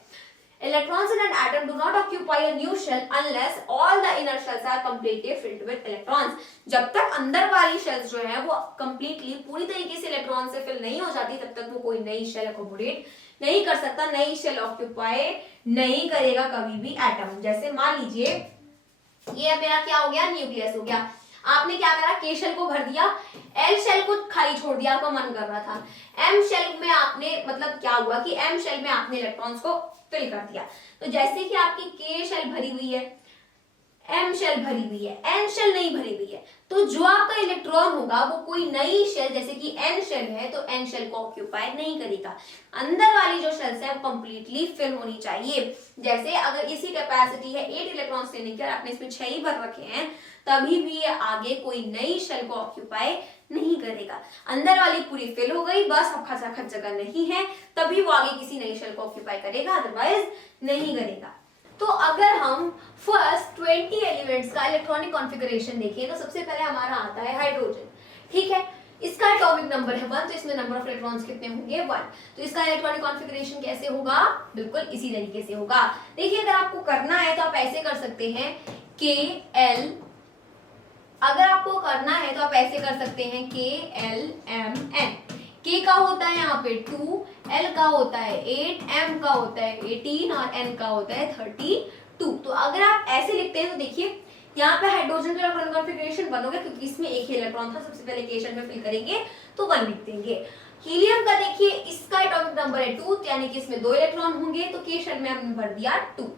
Electrons in an atom do not occupy a new shell unless all the inner shells are completely filled with electrons. जब तक अंदर वाली शेल्स जो है वो completely पूरी तरीके से इलेक्ट्रॉन से फिल नहीं हो जाती, तब तक वो कोई नई शेल अकोमोडेट नहीं कर सकता, नई शेल ऑक्यूपाई नहीं करेगा कभी भी एटम। जैसे मान लीजिए ये मेरा क्या हो गया, न्यूक्लियस हो गया, आपने क्या करा, के शेल को भर दिया, एल शेल को खाली छोड़ दिया, आपका मन कर रहा था, एम शेल में आपने, मतलब क्या हुआ कि एम शेल में आपने इलेक्ट्रॉन्स को फिल कर दिया। तो जैसे कि आपकी के शेल भरी हुई है, एम शेल भरी हुई है, एन शेल नहीं भरी हुई है, तो जो आपका इलेक्ट्रॉन होगा वो कोई नई शेल, जैसे कि एन शेल है तो एन शेल को ऑक्यूपाई नहीं करेगा, अंदर वाली जो शेल्स है वो कंप्लीटली फिल होनी चाहिए। जैसे अगर इसी कैपेसिटी है 8 इलेक्ट्रॉन्स लेने की और आपने इसमें 6 ही भर रखे हैं, तभी भी ये आगे कोई नई शेल को ऑक्यूपाई नहीं करेगा, अंदर वाली पूरी फिल हो गई, बस अब खचाखच जगह नहीं है, तभी वो आगे किसी नई शेल को ऑक्यूपाई करेगा, अदरवाइज नहीं करेगा। तो अगर हम फर्स्ट 20 एलिमेंट्स का इलेक्ट्रॉनिक कॉन्फ़िगरेशन देखें तो सबसे पहले हमारा आता है हाइड्रोजन, ठीक है, इसका एटॉमिक नंबर है 1, तो इसमें नंबर ऑफ इलेक्ट्रॉन्स कितने होंगे, 1। तो इसका इलेक्ट्रॉनिक कॉन्फ़िगरेशन कैसे होगा, बिल्कुल इसी तरीके से होगा। देखिए अगर आपको करना है तो आप ऐसे कर सकते हैं KL, अगर आपको करना है तो आप ऐसे कर सकते हैं KLMN। K का होता है यहाँ पे 2, L का होता है 8, M का होता है 18 और N का होता है 32। तो अगर आप ऐसे लिखते हैं तो देखिए यहाँ पे हाइड्रोजन का इलेक्ट्रॉन कॉन्फ़िगरेशन 1 होगा, क्योंकि इसमें एक ही इलेक्ट्रॉन था, सबसे पहले के शेल में फिल करेंगे तो 1 लिख देंगे। हीलियम का देखिए इसका एटॉमिक नंबर है 2, यानी कि इसमें 2 इलेक्ट्रॉन होंगे, तो के शेल में हमने भर दिया 2।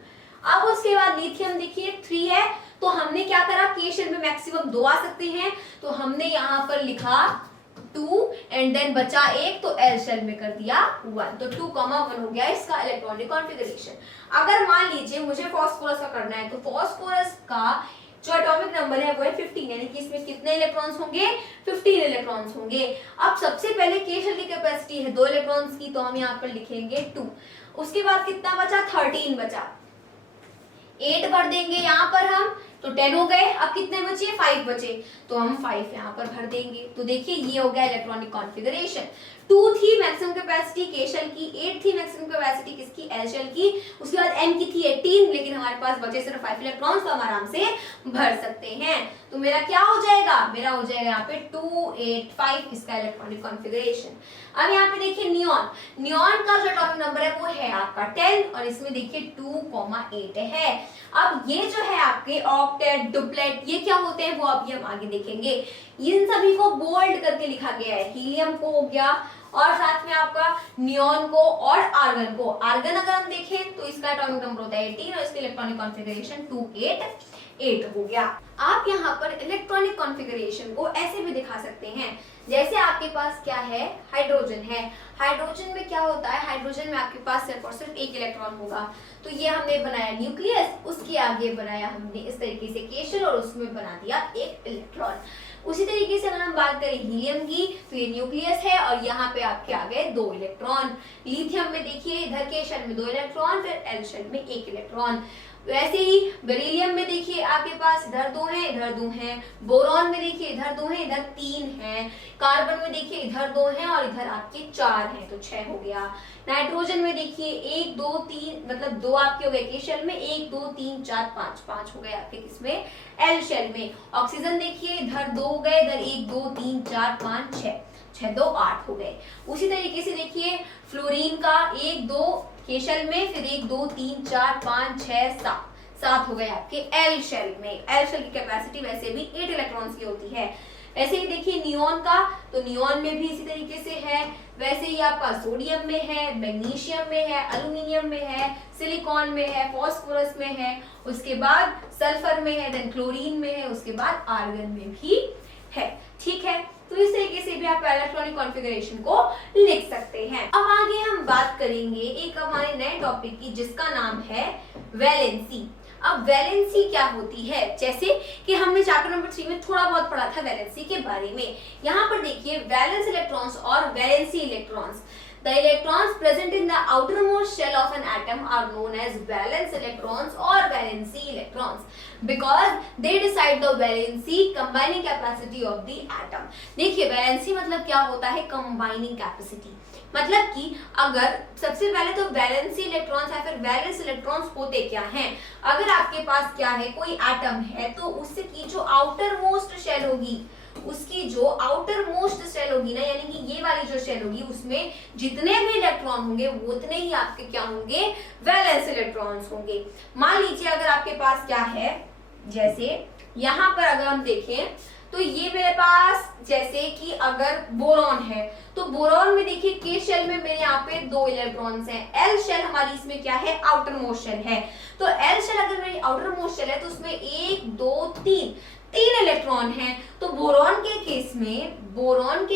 अब उसके बाद लिथियम देखिए 3 है, तो हमने क्या करा, के शेल में मैक्सिमम 2 आ सकते हैं, तो हमने यहाँ पर लिखा 2 एंड देन बचा 1, तो एल शेल में कर दिया 1, तो 2,1 हो गया इसका इलेक्ट्रॉनिक कॉन्फ़िगरेशन। अगर मान लीजिए मुझे फास्फोरस का करना है, तो फास्फोरस का जो एटॉमिक नंबर है वो है 15, यानी कि इसमें कितने इलेक्ट्रॉन्स होंगे, 15 इलेक्ट्रॉन्स होंगे। अब सबसे पहले के शेल की कैपेसिटी है 2 इलेक्ट्रॉन्स की, तो हम यहाँ पर लिखेंगे 2। उसके बाद कितना बचा, 13 बचा, 8 भर देंगे यहाँ पर हम, तो 10 हो गए। अब कितने बचे, 5 बचे, तो हम 5 यहाँ पर भर देंगे। तो देखिए ये हो गया इलेक्ट्रॉनिक कॉन्फ़िगरेशन। 2 थी मैक्सिमम कैपेसिटी के शेल की, 8 थी मैक्सिमम कैपेसिटी किसकी, एल शेल की, उसके बाद एन की थी 18, लेकिन हमारे पास बचे सिर्फ 5 इलेक्ट्रॉन्स, तो हम आराम से भर सकते हैं। तो मेरा क्या हो जाएगा, मेरा हो जाएगा यहाँ पे 2, 8, 5 इसका इलेक्ट्रॉनिक कॉन्फ़िगरेशन। अब यहाँ पे देखिए नियॉन, नियॉन का जो एटॉमिक नंबर है वो है आपका 10, और इसमें देखिए 2,8 है। अब ये जो है आपके ऑक्टेट, डुप्लेट, ये क्या होते हैं वो अभी हम आगे देखेंगे। इन सभी को बोल्ड करके लिखा गया है, हीलियम को हो गया, और साथ में आपका नियॉन को और आर्गन को। आर्गन अगर हम देखें तो इसका एटॉमिक नंबर होता है 18 और इसका इलेक्ट्रॉनिक कॉन्फ़िगरेशन 288 हो गया। आप यहाँ पर इलेक्ट्रॉनिक कॉन्फ़िगरेशन को ऐसे भी दिखा सकते हैं, जैसे आपके पास क्या है, हाइड्रोजन है, हाइड्रोजन में क्या होता है, हाइड्रोजन में आपके पास सिर्फ और सिर्फ 1 इलेक्ट्रॉन होगा, तो ये हमने बनाया न्यूक्लियस, उसके आगे बनाया हमने इस तरीके से के शेल और उसमें बना दिया 1 इलेक्ट्रॉन। उसी तरीके से अगर हम बात करें हीलियम की, तो ये न्यूक्लियस है और यहाँ पे आपके आ गए 2 इलेक्ट्रॉन। लिथियम में देखिए इधर के शेल में 2 इलेक्ट्रॉन, फिर एल शेल में 1 इलेक्ट्रॉन। वैसे ही बेरिलियम में देखिए आपके पास इधर 2 हैं, इधर 2 हैं। बोरॉन में देखिए इधर 2 हैं, इधर 3 हैं। कार्बन में देखिए इधर 2 हैं और इधर आपके 4 हैं, तो 6 हो गया। नाइट्रोजन में देखिए 1, 2, 3, मतलब 2 आपके हो गए के शेल में, 1, 2, 3, 4, 5 हो गए आपके किसमें, एल शेल में। ऑक्सीजन देखिए इधर 2 हो गए, इधर 1, 2, 3, 4, 5, 6, 6, 2, 8 हो गए। उसी तरीके से देखिए फ्लोरीन का 1, 2 के शेल में, फिर 1, 2, 3, 4, 5, 6, 7 हो गए आपके एल शेल में। एल शेल की कैपेसिटी वैसे भी 8 इलेक्ट्रॉन्स की होती है। ऐसे ही देखिए नियॉन का, तो नियॉन में भी इसी तरीके से है। वैसे ही आपका सोडियम में है, मैग्नीशियम में है, एल्युमिनियम में है, सिलिकॉन में है, फास्फोरस में है, उसके बाद सल्फर में है, देन क्लोरीन में है, उसके बाद आर्गन में भी है। ठीक है, तो इस तरीके से भी आप इलेक्ट्रॉनिक कॉन्फ़िगरेशन को लिख सकते हैं। अब आगे हम बात करेंगे एक हमारे नए टॉपिक की जिसका नाम है वैलेंसी। अब वैलेंसी क्या होती है, जैसे कि हमने चैप्टर नंबर 3 में थोड़ा बहुत पढ़ा था वैलेंसी के बारे में। यहाँ पर देखिए वैलेंस इलेक्ट्रॉन्स और valency electrons. The electrons present in the outermost shell of an atom are known as valence electrons or valency electrons because they decide the valency combining capacity of the atom। देखिए valency मतलब क्या होता है, combining capacity. मतलब कि अगर सबसे पहले तो वैलेंसी इलेक्ट्रॉन्स या फिर वैलेंस इलेक्ट्रॉन्स होते क्या हैं, अगर आपके पास क्या है कोई एटम है तो उसकी जो आउटर मोस्ट शेल होगी, उसकी जो आउटर मोस्ट शेल होगी ना, यानी कि ये वाली जो शेल होगी उसमें जितने भी इलेक्ट्रॉन होंगे वो उतने ही आपके क्या होंगे, वैलेंस इलेक्ट्रॉन्स होंगे। मान लीजिए अगर आपके पास क्या है, जैसे यहाँ पर अगर हम देखें तो ये मेरे पास जैसे कि अगर बोरॉन है तो बोरॉन में देखिए के शेल में मेरे यहाँ पे 2 इलेक्ट्रॉन्स हैं। एल शेल हमारी इसमें क्या है, आउटर मोस्ट शेल है। तो एल शेल अगर मेरी आउटर मोस्ट शेल है तो उसमें 1 2 3 इलेक्ट्रॉन हैं। तो बोरॉन के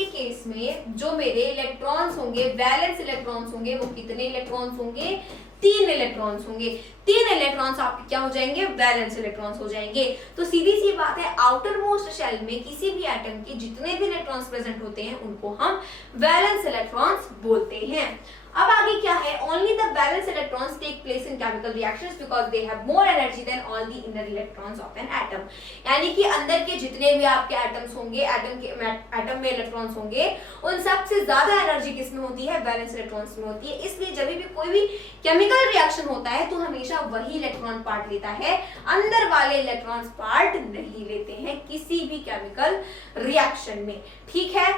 केस में जो मेरे इलेक्ट्रॉन्स होंगे, वैलेंस इलेक्ट्रॉन्स होंगे, वो कितने इलेक्ट्रॉन्स होंगे, 3 इलेक्ट्रॉन्स होंगे। 3 इलेक्ट्रॉन्स आपके क्या हो जाएंगे, वैलेंस इलेक्ट्रॉन्स हो जाएंगे। तो सीधी सी बात है, आउटर मोस्ट शेल में किसी भी एटम के जितने भी इलेक्ट्रॉन्स प्रेजेंट होते हैं उनको हम वैलेंस इलेक्ट्रॉन्स बोलते हैं। अब आगे क्या है, only the valence electrons take place in chemical reactions because they have more energy than all the inner electrons of an atom. यानी कि अंदर के जितने भी आपके एटम्स होंगे, एटम में इलेक्ट्रॉन्स होंगे, उन सबसे ज्यादा एनर्जी किसमें होती है, वैलेंस इलेक्ट्रॉन्स में होती है। इसलिए जब भी कोई भी केमिकल रिएक्शन होता है तो हमेशा वही इलेक्ट्रॉन पार्ट लेता है, अंदर वाले इलेक्ट्रॉन्स पार्ट नहीं लेते हैं किसी भी केमिकल रिएक्शन में। ठीक है,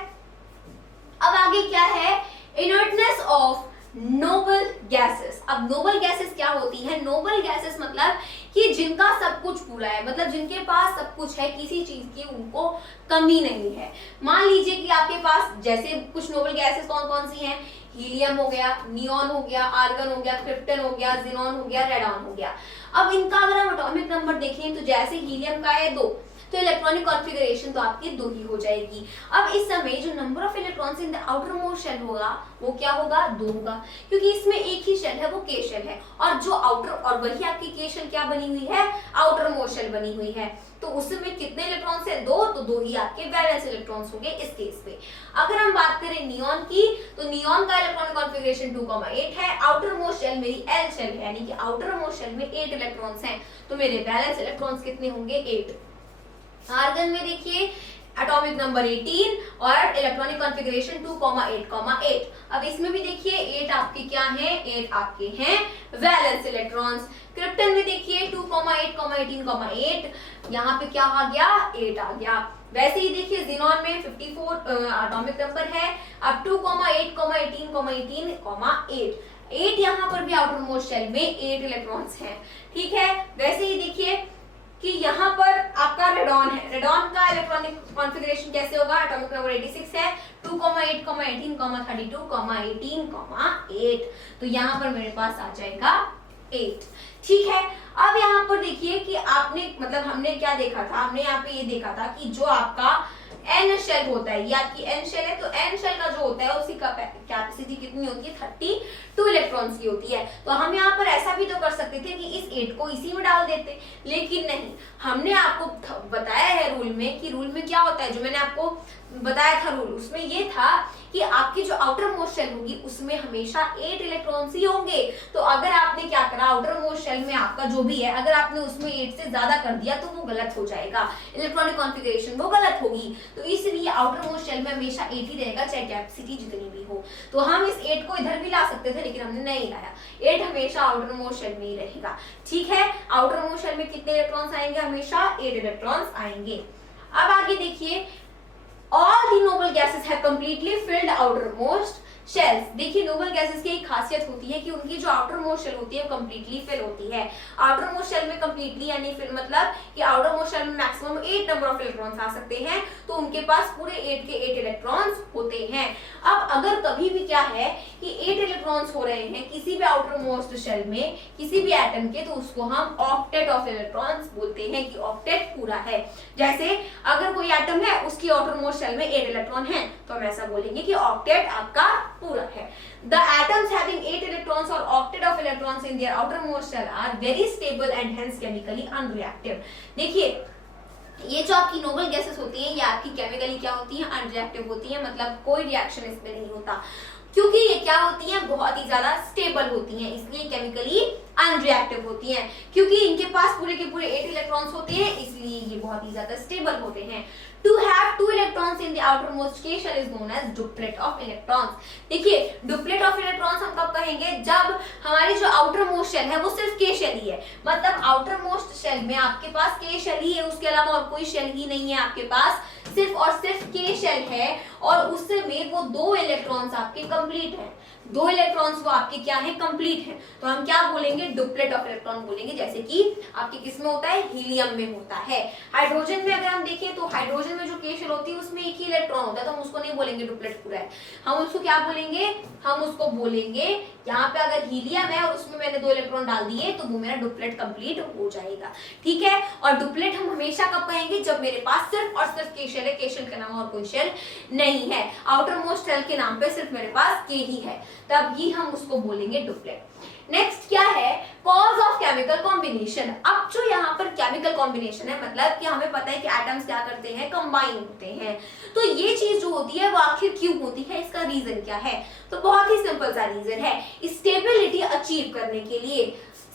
अब आगे क्या है, इनर्टनेस ऑफ नोबल गैसेस। अब नोबल गैसेस क्या होती है, नोबल गैसेस मतलब कि जिनका सब कुछ पूरा है, मतलब जिनके पास सब कुछ है, किसी चीज की उनको कमी नहीं है। मान लीजिए कि आपके पास जैसे कुछ नोबल गैसेस कौन कौन सी हैं, हीलियम हो गया, नियॉन हो गया, आर्गन हो गया, क्रिप्टन हो गया, जिनॉन हो गया, रेडॉन हो गया। अब इनका अगर हम एटॉमिक नंबर देखें तो जैसे हीलियम का है 2, तो इलेक्ट्रॉनिक कॉन्फ़िगरेशन तो आपकी 2 ही हो जाएगी। अब इस समय जो number of electrons in the outermost shell होगा वो क्या होगा, 2 होगा, क्योंकि इसमें एक ही शेल है, वो के शेल है, और जो आउटर, और वही आपकी के शेल क्या बनी हुई है, आउटर मोस्ट शेल बनी हुई है। तो उसमें कितने इलेक्ट्रॉन्स हैं, 2, तो 2 ही आपके वैलेंस इलेक्ट्रॉन्स होंगे इस केस में। अगर हम बात करें नियॉन की, तो नियॉन का इलेक्ट्रॉनिक कॉन्फ़िगरेशन 2,8 है, आउटर मोस्ट शेल मेरी एल शेल है, यानी कि आउटर मोस्ट शेल में 8 इलेक्ट्रॉन्स हैं, तो मेरे वैलेंस इलेक्ट्रॉन्स कितने होंगे, 8। आर्गन में देखिए एटॉमिक नंबर 18 और इलेक्ट्रॉनिक कॉन्फ़िगरेशन 2,8,8। अब इसमें भी देखिए 8 आपके क्या हैं, 8 आपके हैं वैलेंस इलेक्ट्रॉन्स। क्रिप्टन में देखिए 2,8,18,8, यहाँ पे क्या आ गया, 8 आ गया। वैसे ही देखिए जिनॉन में 54 एटॉमिक नंबर है, अब 2,8,18,18,8 8 यहाँ पर भी आउटर मोस्ट शेल में 8 इलेक्ट्रॉन्स हैं। ठीक है, वैसे ही देखिए कि यहाँ पर आपका रेडॉन है, रेडॉन का इलेक्ट्रॉनिक कॉन्फ़िगरेशन कैसे होगा, एटॉमिक नंबर 86 है, 2,8,18,32,18,8, तो यहाँ पर मेरे पास आ जाएगा 8। ठीक है, अब यहाँ पर देखिए कि आपने, मतलब हमने क्या देखा था, हमने यहाँ पे ये देखा था कि जो आपका एन शेल होता है, ये आपकी एन शेल है, तो एन शेल का जो होता है उसकी कैपेसिटी कितनी होती है, 32 इलेक्ट्रॉन्स की होती है। तो हम यहाँ पर ऐसा भी तो कर सकते थे कि इस 8 को इसी में डाल देते, लेकिन नहीं, हमने आपको बताया है रूल में कि रूल में क्या होता है, जो मैंने आपको बताया था रूल, उसमें ये था कि आपकी जो आउटर मोस्ट शेल होगी उसमें हमेशा 8 इलेक्ट्रॉन्स ही होंगे। तो अगर आपने क्या करा, आउटर मोस्ट शेल में आपका जो भी है, अगर आपने उसमें 8 से ज्यादा कर दिया तो वो गलत हो जाएगा, इलेक्ट्रॉनिक कॉन्फ़िगरेशन वो गलत होगी। तो इसलिए आउटर मोस्ट शेल में हमेशा 8 ही रहेगा, चाहे कैपेसिटी जितनी भी हो। तो हम इस 8 को इधर भी ला सकते थे, लेकिन हमने नहीं लाया, 8 हमेशा आउटर मोस्ट शेल में ही रहेगा। ठीक है, आउटर मोस्ट शेल में कितने इलेक्ट्रॉन्स आएंगे, हमेशा 8 इलेक्ट्रॉन्स आएंगे। अब आगे देखिए, all the noble gases have completely filled outermost shells। देखिए नोबल गैसेस की एक खासियत होती है कि उनकी जो आउटर मोस्ट शेल होती है वो कंप्लीटली फिल होती है। आउटर मोस्ट शेल में कंप्लीटली यानी फिल मतलब कि आउटर मोस्ट शेल में मैक्सिमम 8 नंबर ऑफ इलेक्ट्रॉन्स आ सकते हैं, तो उनके पास पूरे 8 के 8 इलेक्ट्रॉन्स होते हैं। अब अगर कभी भी क्या है कि 8 इलेक्ट्रॉन्स हो रहे हैं किसी भी आउटर मोस्ट शेल में किसी भी एटम के, तो उसको हम ऑक्टेट ऑफ इलेक्ट्रॉन्स बोलते हैं कि ऑक्टेट पूरा है। जैसे अगर कोई एटम है उसकी आउटर मोस्ट शेल में 8 इलेक्ट्रॉन है तो हम ऐसा बोलेंगे कि ऑक्टेट आपका पूरा है। The atoms having 8 electrons or octet of electrons in their outermost shell are very stable and hence chemically unreactive। देखिए ये जो आपकी नोबल गैसेस होती हैं ये आपकी केमिकली क्या होती हैं, अनरिएक्टिव होती हैं, मतलब कोई रिएक्शन इसमें नहीं होता, क्योंकि ये क्या होती हैं, बहुत ही ज्यादा स्टेबल होती हैं, इसलिए केमिकली अनरिएक्टिव होती हैं। क्योंकि इनके पास पूरे के पूरे 8 इलेक्ट्रॉन्स होते हैं इसलिए ये बहुत ही ज्यादा स्टेबल होते हैं। To have 2 electrons in the outermost K shell is known as duplet of electrons। देखिए डुप्लेट ऑफ इलेक्ट्रॉन्स हम कब कहेंगे, जब हमारी जो आउटर मोस्ट शेल है वो सिर्फ K शेल ही है, मतलब आउटर मोस्ट शेल में आपके पास K शेल ही है, उसके अलावा और कोई शेल ही नहीं है, आपके पास सिर्फ और सिर्फ K शेल है और उसमें वो 2 इलेक्ट्रॉन्स आपके कंप्लीट हैं, 2 इलेक्ट्रॉन्स वो आपके क्या है, कंप्लीट है, तो हम क्या बोलेंगे, डुप्लेट ऑफ इलेक्ट्रॉन बोलेंगे। जैसे कि आपके किस में होता है, हीलियम में होता है। हाइड्रोजन में अगर हम देखें तो हाइड्रोजन में जो K शेल होती है उसमें एक ही इलेक्ट्रॉन होता है, तो हम उसको नहीं बोलेंगे डुप्लेट पूरा है, हम उसको क्या बोलेंगे, हम उसको बोलेंगे यहाँ पे अगर हीलियम है और उसमें मैंने 2 इलेक्ट्रॉन डाल दिए तो वो मेरा डुप्लेट कंप्लीट हो जाएगा, ठीक है। और डुप्लेट हम हमेशा कब कहेंगे, जब मेरे पास सिर्फ और सिर्फ K शेल है, K शेल के अलावा और कोई शेल नहीं है, आउटर मोस्ट शेल के नाम पे सिर्फ मेरे पास K ही है, तब ही हम उसको बोलेंगे डुप्लेट। नेक्स्ट क्या है, कॉज ऑफ केमिकल कॉम्बिनेशन। अब जो यहाँ पर केमिकल कॉम्बिनेशन है, मतलब कि हमें पता है कि एटम्स क्या करते हैं, कंबाइन होते हैं, तो ये चीज जो होती है वो आखिर क्यों होती है, इसका रीजन क्या है, तो बहुत ही सिंपल सा रीजन है, स्टेबिलिटी अचीव करने के लिए।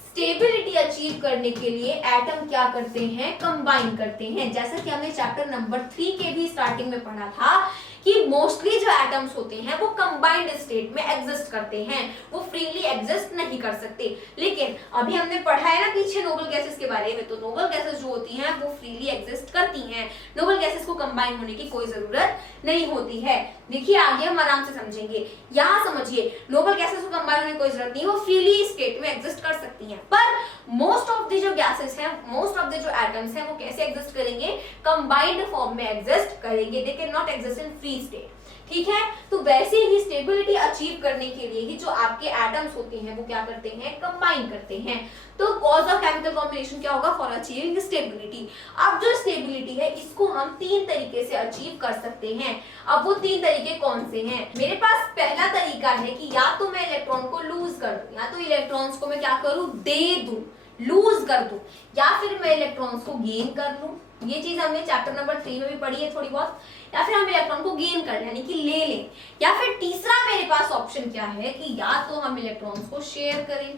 स्टेबिलिटी अचीव करने के लिए एटम क्या करते हैं, कंबाइन करते हैं। जैसा कि हमने चैप्टर नंबर 3 के भी स्टार्टिंग में पढ़ा था कि मोस्टली जो एटम्स होते हैं वो कंबाइंड स्टेट में एग्जिस्ट करते हैं, वो फ्रीली एग्जिस्ट नहीं कर सकते। लेकिन अभी हमने पढ़ा है ना पीछे नोबल गैसेस के बारे में, तो नोबल गैसेस जो होती हैं वो फ्रीली एग्जिस्ट करती हैं, नोबल गैसेस को कंबाइन होने की कोई जरूरत नहीं होती है। देखिए आगे हम आराम से समझेंगे, यहाँ समझिए नोबल गैसेस को कंबाइन होने की कोई जरूरत नहीं, वो फ्रीली स्टेट में एग्जिस्ट कर सकती हैं, पर मोस्ट ऑफ द जो गैसेस हैं, मोस्ट ऑफ द जो एटम्स हैं वो कैसे एग्जिस्ट करेंगे, कंबाइंड फॉर्म में एग्जिस्ट करेंगे, they can not exist in free state, ठीक है। तो वैसे ही स्टेबिलिटी अचीव करने के लिए ही जो आपके एटम्स होते हैं वो क्या करते हैं, कंबाइन करते हैं। तो कॉज ऑफ केमिकल कॉम्बिनेशन क्या होगा, फॉर अचीविंग स्टेबिलिटी। अब जो स्टेबिलिटी है इसको हम 3 तरीके से अचीव कर सकते हैं। अब वो 3 तरीके कौन से हैं, मेरे पास पहला तरीका है कि या तो मैं इलेक्ट्रॉन को लूज कर दूं, या तो इलेक्ट्रॉन्स को मैं क्या करूं, दे दूं, लूज कर दूं, या फिर मैं इलेक्ट्रॉन्स को गेन कर लूं। ये चीज हमने चैप्टर नंबर 3 में भी पढ़ी है थोड़ी बहुत। या फिर हम इलेक्ट्रॉन को गेन कर लें यानी कि ले लें, या फिर तीसरा मेरे पास ऑप्शन क्या है कि या तो हम इलेक्ट्रॉन्स को शेयर करें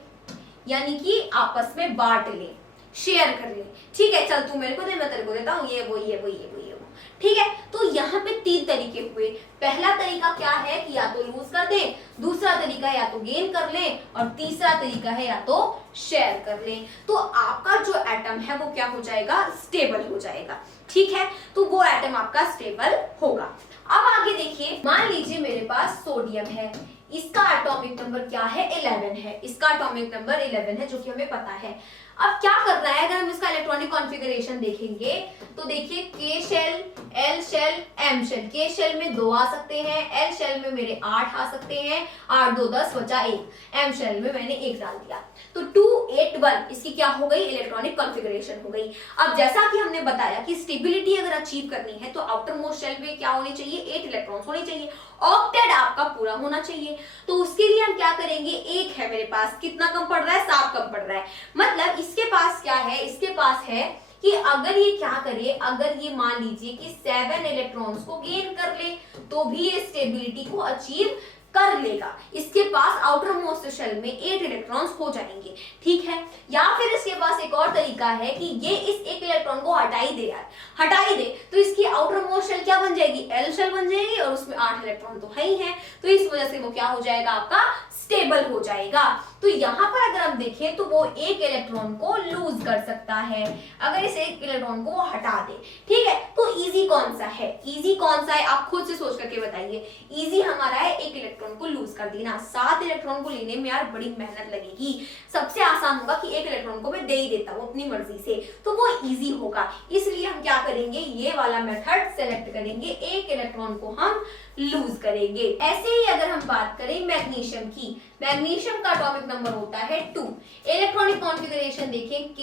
यानी कि आपस में बांट लें, शेयर कर लें, ठीक है, चल तू मेरे को दे मैं तेरे को देता हूँ, ये वो ये वो ये वो ये वो, ठीक है। तो यहाँ पे 3 तरीके हुए। पहला तरीका क्या है कि या तो लूज कर दे, दूसरा तरीका है या तो गेन कर ले, और तीसरा तरीका है या तो शेयर कर ले। तो आपका जो एटम है वो क्या हो जाएगा, स्टेबल हो जाएगा, ठीक है। तो वो एटम आपका स्टेबल होगा। अब आगे देखिए, मान लीजिए मेरे पास सोडियम है, इसका एटॉमिक नंबर क्या है, 11 है, इसका एटॉमिक नंबर 11 है जो कि हमें पता है। अब क्या करना है, अगर हम इसका इलेक्ट्रॉनिक कॉन्फ़िगरेशन देखेंगे तो देखिए K shell, L shell, M shell. K shell में 2 आ सकते हैं, L शेल में मेरे 8 आ सकते हैं, 8 2 10 बचा 1, M शेल में मैंने 1 डाल दिया, तो 2 8 1 इसकी क्या हो गई, इलेक्ट्रॉनिक कॉन्फ़िगरेशन हो गई। अब जैसा कि हमने बताया कि स्टेबिलिटी अगर अचीव करनी है तो आउटर मोस्ट शेल में क्या होने चाहिए, 8 इलेक्ट्रॉन्स होने चाहिए, ऑक्टेट आपका पूरा होना चाहिए। तो उसके लिए हम क्या करेंगे, 1 है मेरे पास, कितना कम पड़ रहा है, 7 कम पड़ रहा है, मतलब इसके पास क्या है, इसके पास है कि अगर ये क्या करे, अगर ये मान लीजिए कि 7 इलेक्ट्रॉन्स को गेन कर ले तो भी ये स्टेबिलिटी को अचीव कर लेगा, इसके पास आउटर मोस्ट शेल में 8 इलेक्ट्रॉन्स हो जाएंगे, ठीक है। या फिर इसके पास एक और तरीका है कि ये इस 1 इलेक्ट्रॉन को हटा ही दे यार, हटा ही दे, तो इसकी आउटर मोस्ट शेल क्या बन जाएगी, L शेल बन जाएगी, और उसमें 8 इलेक्ट्रॉन तो है ही है, तो इस वजह से वो क्या हो जाएगा, आपका स्टेबल हो जाएगा। तो यहाँ पर अगर हम देखें तो वो 1 इलेक्ट्रॉन को लूज कर सकता है अगर इस 1 इलेक्ट्रॉन को हटा दे, ठीक है। तो इजी कौन सा है, इजी कौन सा है, आप खुद से सोच करके बताइए। इजी हमारा है 1 इलेक्ट्रॉन को लूज कर देना। 7 इलेक्ट्रॉन को लेने में यार बड़ी मेहनत लगेगी, सबसे आसान होगा कि 1 इलेक्ट्रॉन को मैं दे ही देता हूँ अपनी मर्जी से, तो वो इजी होगा। इसलिए हम क्या करेंगे, ये वाला मेथड सेलेक्ट करेंगे, 1 इलेक्ट्रॉन को हम लूज करेंगे। ऐसे ही अगर हम बात करें मैग्नीशियम की, मैग्नीशियम का एटॉमिक नंबर होता है 2। इलेक्ट्रॉनिक कॉन्फ़िगरेशन देखें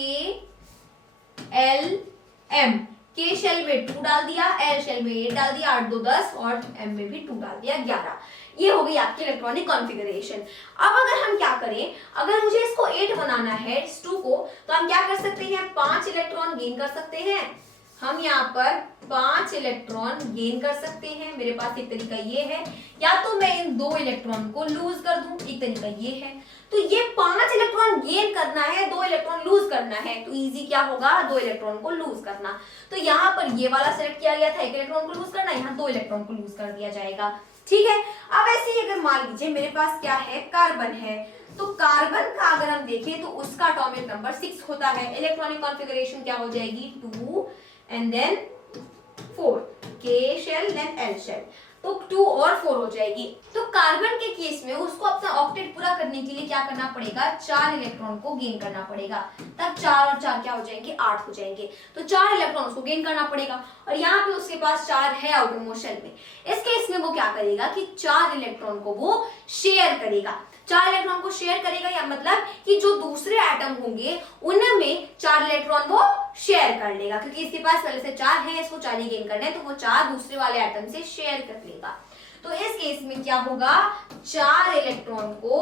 KLM, के शेल में 2 डाल दिया, एल शेल में 8 डाल दिया, 8 2 10 और एम में भी 2 डाल दिया 11। ये हो गई आपकी इलेक्ट्रॉनिक कॉन्फ़िगरेशन। अब अगर हम क्या करें, अगर मुझे इसको 8 बनाना है इस 2 को, तो हम क्या कर सकते हैं, 5 इलेक्ट्रॉन गेन कर सकते हैं। हम यहाँ पर 5 इलेक्ट्रॉन गेन कर सकते हैं। मेरे पास एक तरीका ये है, या तो मैं इन 2 इलेक्ट्रॉन को लूज कर दूं, एक तरीका ये है। तो ये 5 इलेक्ट्रॉन गेन करना है, 2 इलेक्ट्रॉन लूज करना है, तो इजी क्या होगा, 2 इलेक्ट्रॉन को लूज करना। तो यहाँ पर ये वाला सेलेक्ट किया गया था, 1 इलेक्ट्रॉन को लूज करना, यहाँ 2 इलेक्ट्रॉन को लूज कर दिया जाएगा। ठीक है। अब ऐसे ही अगर मान लीजिए मेरे पास क्या है, कार्बन है, तो कार्बन का अगर हम देखें तो उसका एटॉमिक नंबर 6 होता है। इलेक्ट्रॉनिक कॉन्फ़िगरेशन क्या हो जाएगी, 2 and then 4, K shell then L shell, तो 2 और 4 हो जाएगी। तो कार्बन के केस में उसको अपना ऑक्टेट पूरा करने के लिए क्या करना पड़ेगा, 4 इलेक्ट्रॉन को गेन करना पड़ेगा, तब 4 और 4 क्या हो जाएंगे, 8 हो जाएंगे। तो 4 इलेक्ट्रॉन उसको गेन करना पड़ेगा, और यहाँ पे उसके पास 4 है आउटर मोस्ट शेल में। इस केस में वो क्या करेगा कि 4 इलेक्ट्रॉन को वो शेयर करेगा। 4 इलेक्ट्रॉन को शेयर करेगा, या मतलब कि जो दूसरे एटम होंगे उनमें 4 इलेक्ट्रॉन वो शेयर कर लेगा, क्योंकि इसके पास पहले से 4 है, इसको 4 ही गेन करना है, तो वो 4 दूसरे वाले एटम से शेयर कर लेगा। तो इस केस में क्या होगा, 4 इलेक्ट्रॉन को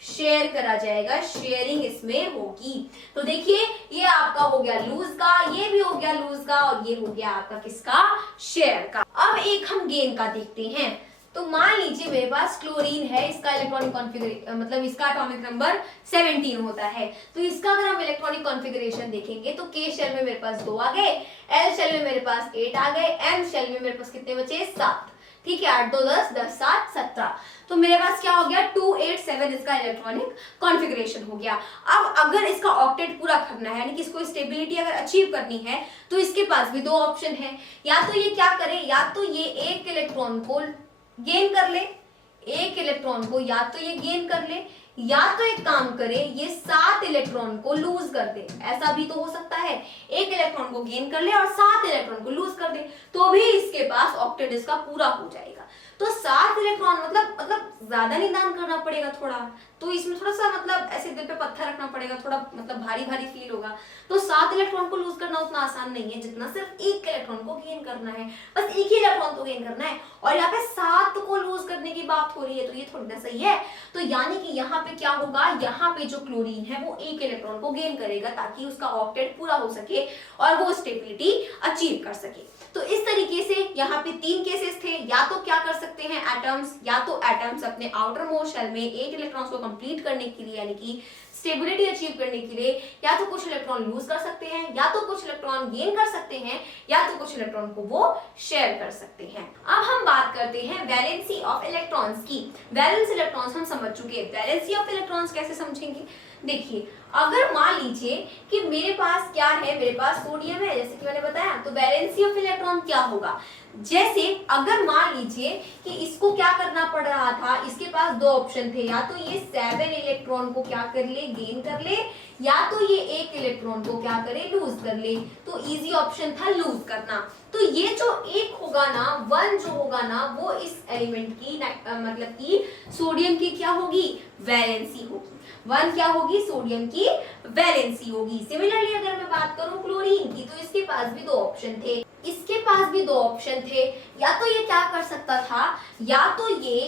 शेयर करा जाएगा, शेयरिंग इसमें होगी। तो देखिए ये आपका हो गया लूज का, ये भी हो गया लूज का, और ये हो गया आपका किसका, शेयर का। अब एक हम गेन का देखते हैं। तो मान लीजिए मेरे पास क्लोरीन है, इसका इलेक्ट्रॉनिक कॉन्फ़िगरेशन मतलब इसका एटॉमिक नंबर 17 होता है। तो इसका अगर हम इलेक्ट्रॉनिक कॉन्फ़िगरेशन देखेंगे तो के शेल में मेरे पास 2 आ गए, एल शेल में मेरे पास 8 आ गए, एम शेल में मेरे पास कितने बचे, 7। ठीक है, 8 2 10 10 7 17। तो मेरे पास क्या हो गया, 2 8 7 इसका इलेक्ट्रॉनिक कॉन्फ़िगरेशन हो गया। अब अगर इसका ऑक्टेट पूरा करना है, यानी कि इसको स्टेबिलिटी अगर अचीव करनी है, तो इसके पास भी 2 ऑप्शन है। या तो ये क्या करे, या तो ये 1 इलेक्ट्रॉन को गेन कर ले, 1 इलेक्ट्रॉन को या तो ये गेन कर ले, या तो एक काम करे ये 7 इलेक्ट्रॉन को लूज कर दे। ऐसा भी तो हो सकता है, 1 इलेक्ट्रॉन को गेन कर ले और 7 इलेक्ट्रॉन को लूज कर दे, तो भी इसके पास ऑक्टेट इसका पूरा हो जाएगा। तो 7 इलेक्ट्रॉन मतलब ज्यादा निदान करना पड़ेगा थोड़ा, तो इसमें थोड़ा सा मतलब ऐसे दिल पे पत्थर रखना पड़ेगा, थोड़ा मतलब भारी भारी फील होगा। तो 7 इलेक्ट्रॉन को लूज करना उतना आसान नहीं है जितना सिर्फ 1 इलेक्ट्रॉन को गेन करना है। बस 1 ही इलेक्ट्रॉन को गेन करना है, और यहाँ पे 7 को लूज करने की बात हो रही है, तो ये थोड़ा सही है। तो यानी कि यहाँ पे क्या होगा, यहाँ पे जो क्लोरीन है वो 1 इलेक्ट्रॉन को गेन करेगा, ताकि उसका ऑक्टेट पूरा हो सके और वो स्टेबिलिटी अचीव कर सके। तो इस तरीके से यहाँ पे 3 केसेस थे। या तो क्या कर सकते हैं एटम्स, या तो एटम्स अपने आउटर मोस्ट शेल में 8 इलेक्ट्रॉन्स को कंप्लीट करने के लिए, यानी कि स्टेबिलिटी अचीव करने के लिए, या तो कुछ इलेक्ट्रॉन लूज कर सकते हैं, या तो कुछ इलेक्ट्रॉन गेन कर सकते हैं, या तो कुछ इलेक्ट्रॉन को वो शेयर कर सकते हैं। अब हम बात करते हैं वैलेंसी ऑफ इलेक्ट्रॉन्स की। वैलेंस इलेक्ट्रॉन्स हम समझ चुके हैं, वैलेंसी ऑफ इलेक्ट्रॉन्स कैसे समझेंगे। देखिए अगर मान लीजिए कि मेरे पास क्या है, मेरे पास सोडियम है जैसे कि मैंने बताया, तो वैलेंसी ऑफ इलेक्ट्रॉन क्या होगा। जैसे अगर मान लीजिए कि इसको क्या करना पड़ रहा था, इसके पास 2 ऑप्शन थे, या तो ये 7 इलेक्ट्रॉन को क्या कर ले, गेन कर ले, या तो ये 1 इलेक्ट्रॉन को क्या करे, लूज कर ले। तो इजी ऑप्शन था लूज करना। तो ये जो 1 होगा ना, 1 जो होगा ना, वो इस एलिमेंट की मतलब कि सोडियम की क्या होगी, वैलेंसी होगी। 1 क्या होगी, सोडियम की वैलेंसी होगी। सिमिलरली अगर मैं बात करूं क्लोरीन की, तो इसके पास भी 2 ऑप्शन थे, इसके पास भी 2 ऑप्शन थे। या तो ये क्या कर सकता था, या तो ये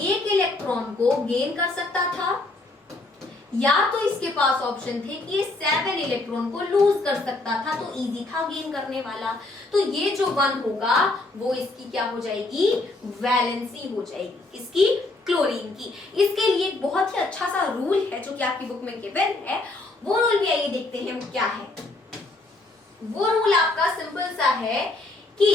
1 इलेक्ट्रॉन को गेन कर सकता था, या तो इसके पास ऑप्शन थे कि ये 7 इलेक्ट्रॉन को लूज कर सकता था, तो इजी था गेन करने वाला। तो ये जो 1 होगा वो इसकी क्या हो जाएगी, वैलेंसी हो जाएगी, इसकी क्लोरीन की। इसके लिए एक बहुत ही अच्छा सा रूल है जो कि आपकी बुक में गिवन है। वो रूल भी आइए देखते हैं क्या है। वो रूल आपका सिंपल सा है कि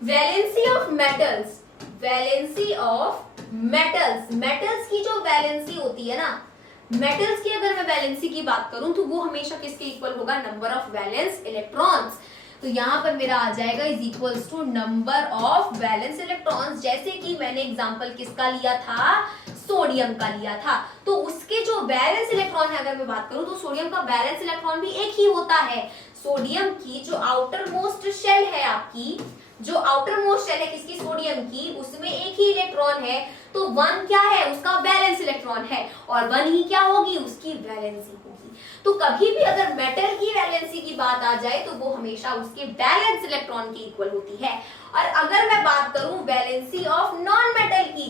valency of metals, valency of metals, metals की जो वैलेंसी होती है ना, मेटल्स की अगर मैं वैलेंसी की बात करूं तो वो हमेशा किसके इक्वल होगा, नंबर ऑफ वैलेंस इलेक्ट्रॉन्स। तो यहाँ पर मेरा आ जाएगा is equals to number of valence electrons. जैसे कि मैंने एग्जांपल किसका लिया था, सोडियम का लिया था, तो उसके जो वैलेंस इलेक्ट्रॉन है अगर मैं बात करूं तो सोडियम का वैलेंस इलेक्ट्रॉन भी एक ही होता है। सोडियम की जो आउटर मोस्ट शेल है आपकी, जो आउटर मोस्ट शेल है किसकी, सोडियम की, उसमें एक ही इलेक्ट्रॉन है, तो 1 क्या है, उसका वैलेंस इलेक्ट्रॉन है, और 1 ही क्या होगी, उसकी वैलेंसी होगी। तो कभी भी अगर मेटल की वैलेंसी की बात आ जाए तो वो हमेशा उसके वैलेंस इलेक्ट्रॉन के इक्वल होती है। और अगर मैं बात करूं वैलेंसी ऑफ नॉन मेटल की,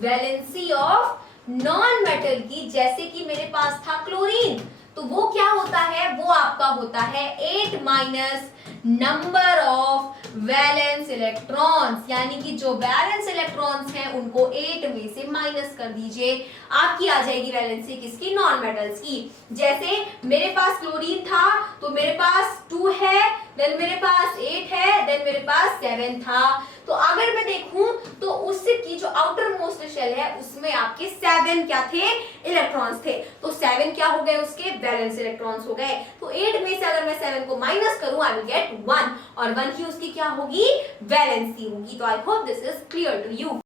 वैलेंसी ऑफ नॉन मेटल की, जैसे कि मेरे पास था क्लोरीन, तो वो क्या होता है, वो आपका होता है 8 minus number of valence electrons, यानी कि जो वैलेंस इलेक्ट्रॉन्स हैं उनको 8 में से माइनस कर दीजिए, आपकी आ जाएगी वैलेंसी किसकी, नॉन मेटल्स की। जैसे मेरे पास क्लोरीन था तो मेरे पास 2 है, देन मेरे पास 8 है, देन मेरे पास 7 था। तो अगर मैं देखूं तो उसकी जो आउटर मोस्ट शेल है उसमें आपके 7 क्या थे, इलेक्ट्रॉन्स थे, तो 7 क्या हो गए, उसके वैलेंस इलेक्ट्रॉन्स हो गए। तो 8 में से अगर मैं 7 को माइनस करूं आई विल गेट 1, और 1 की उसकी क्या होगी, वैलेंसी होगी। तो I hope this is clear to you.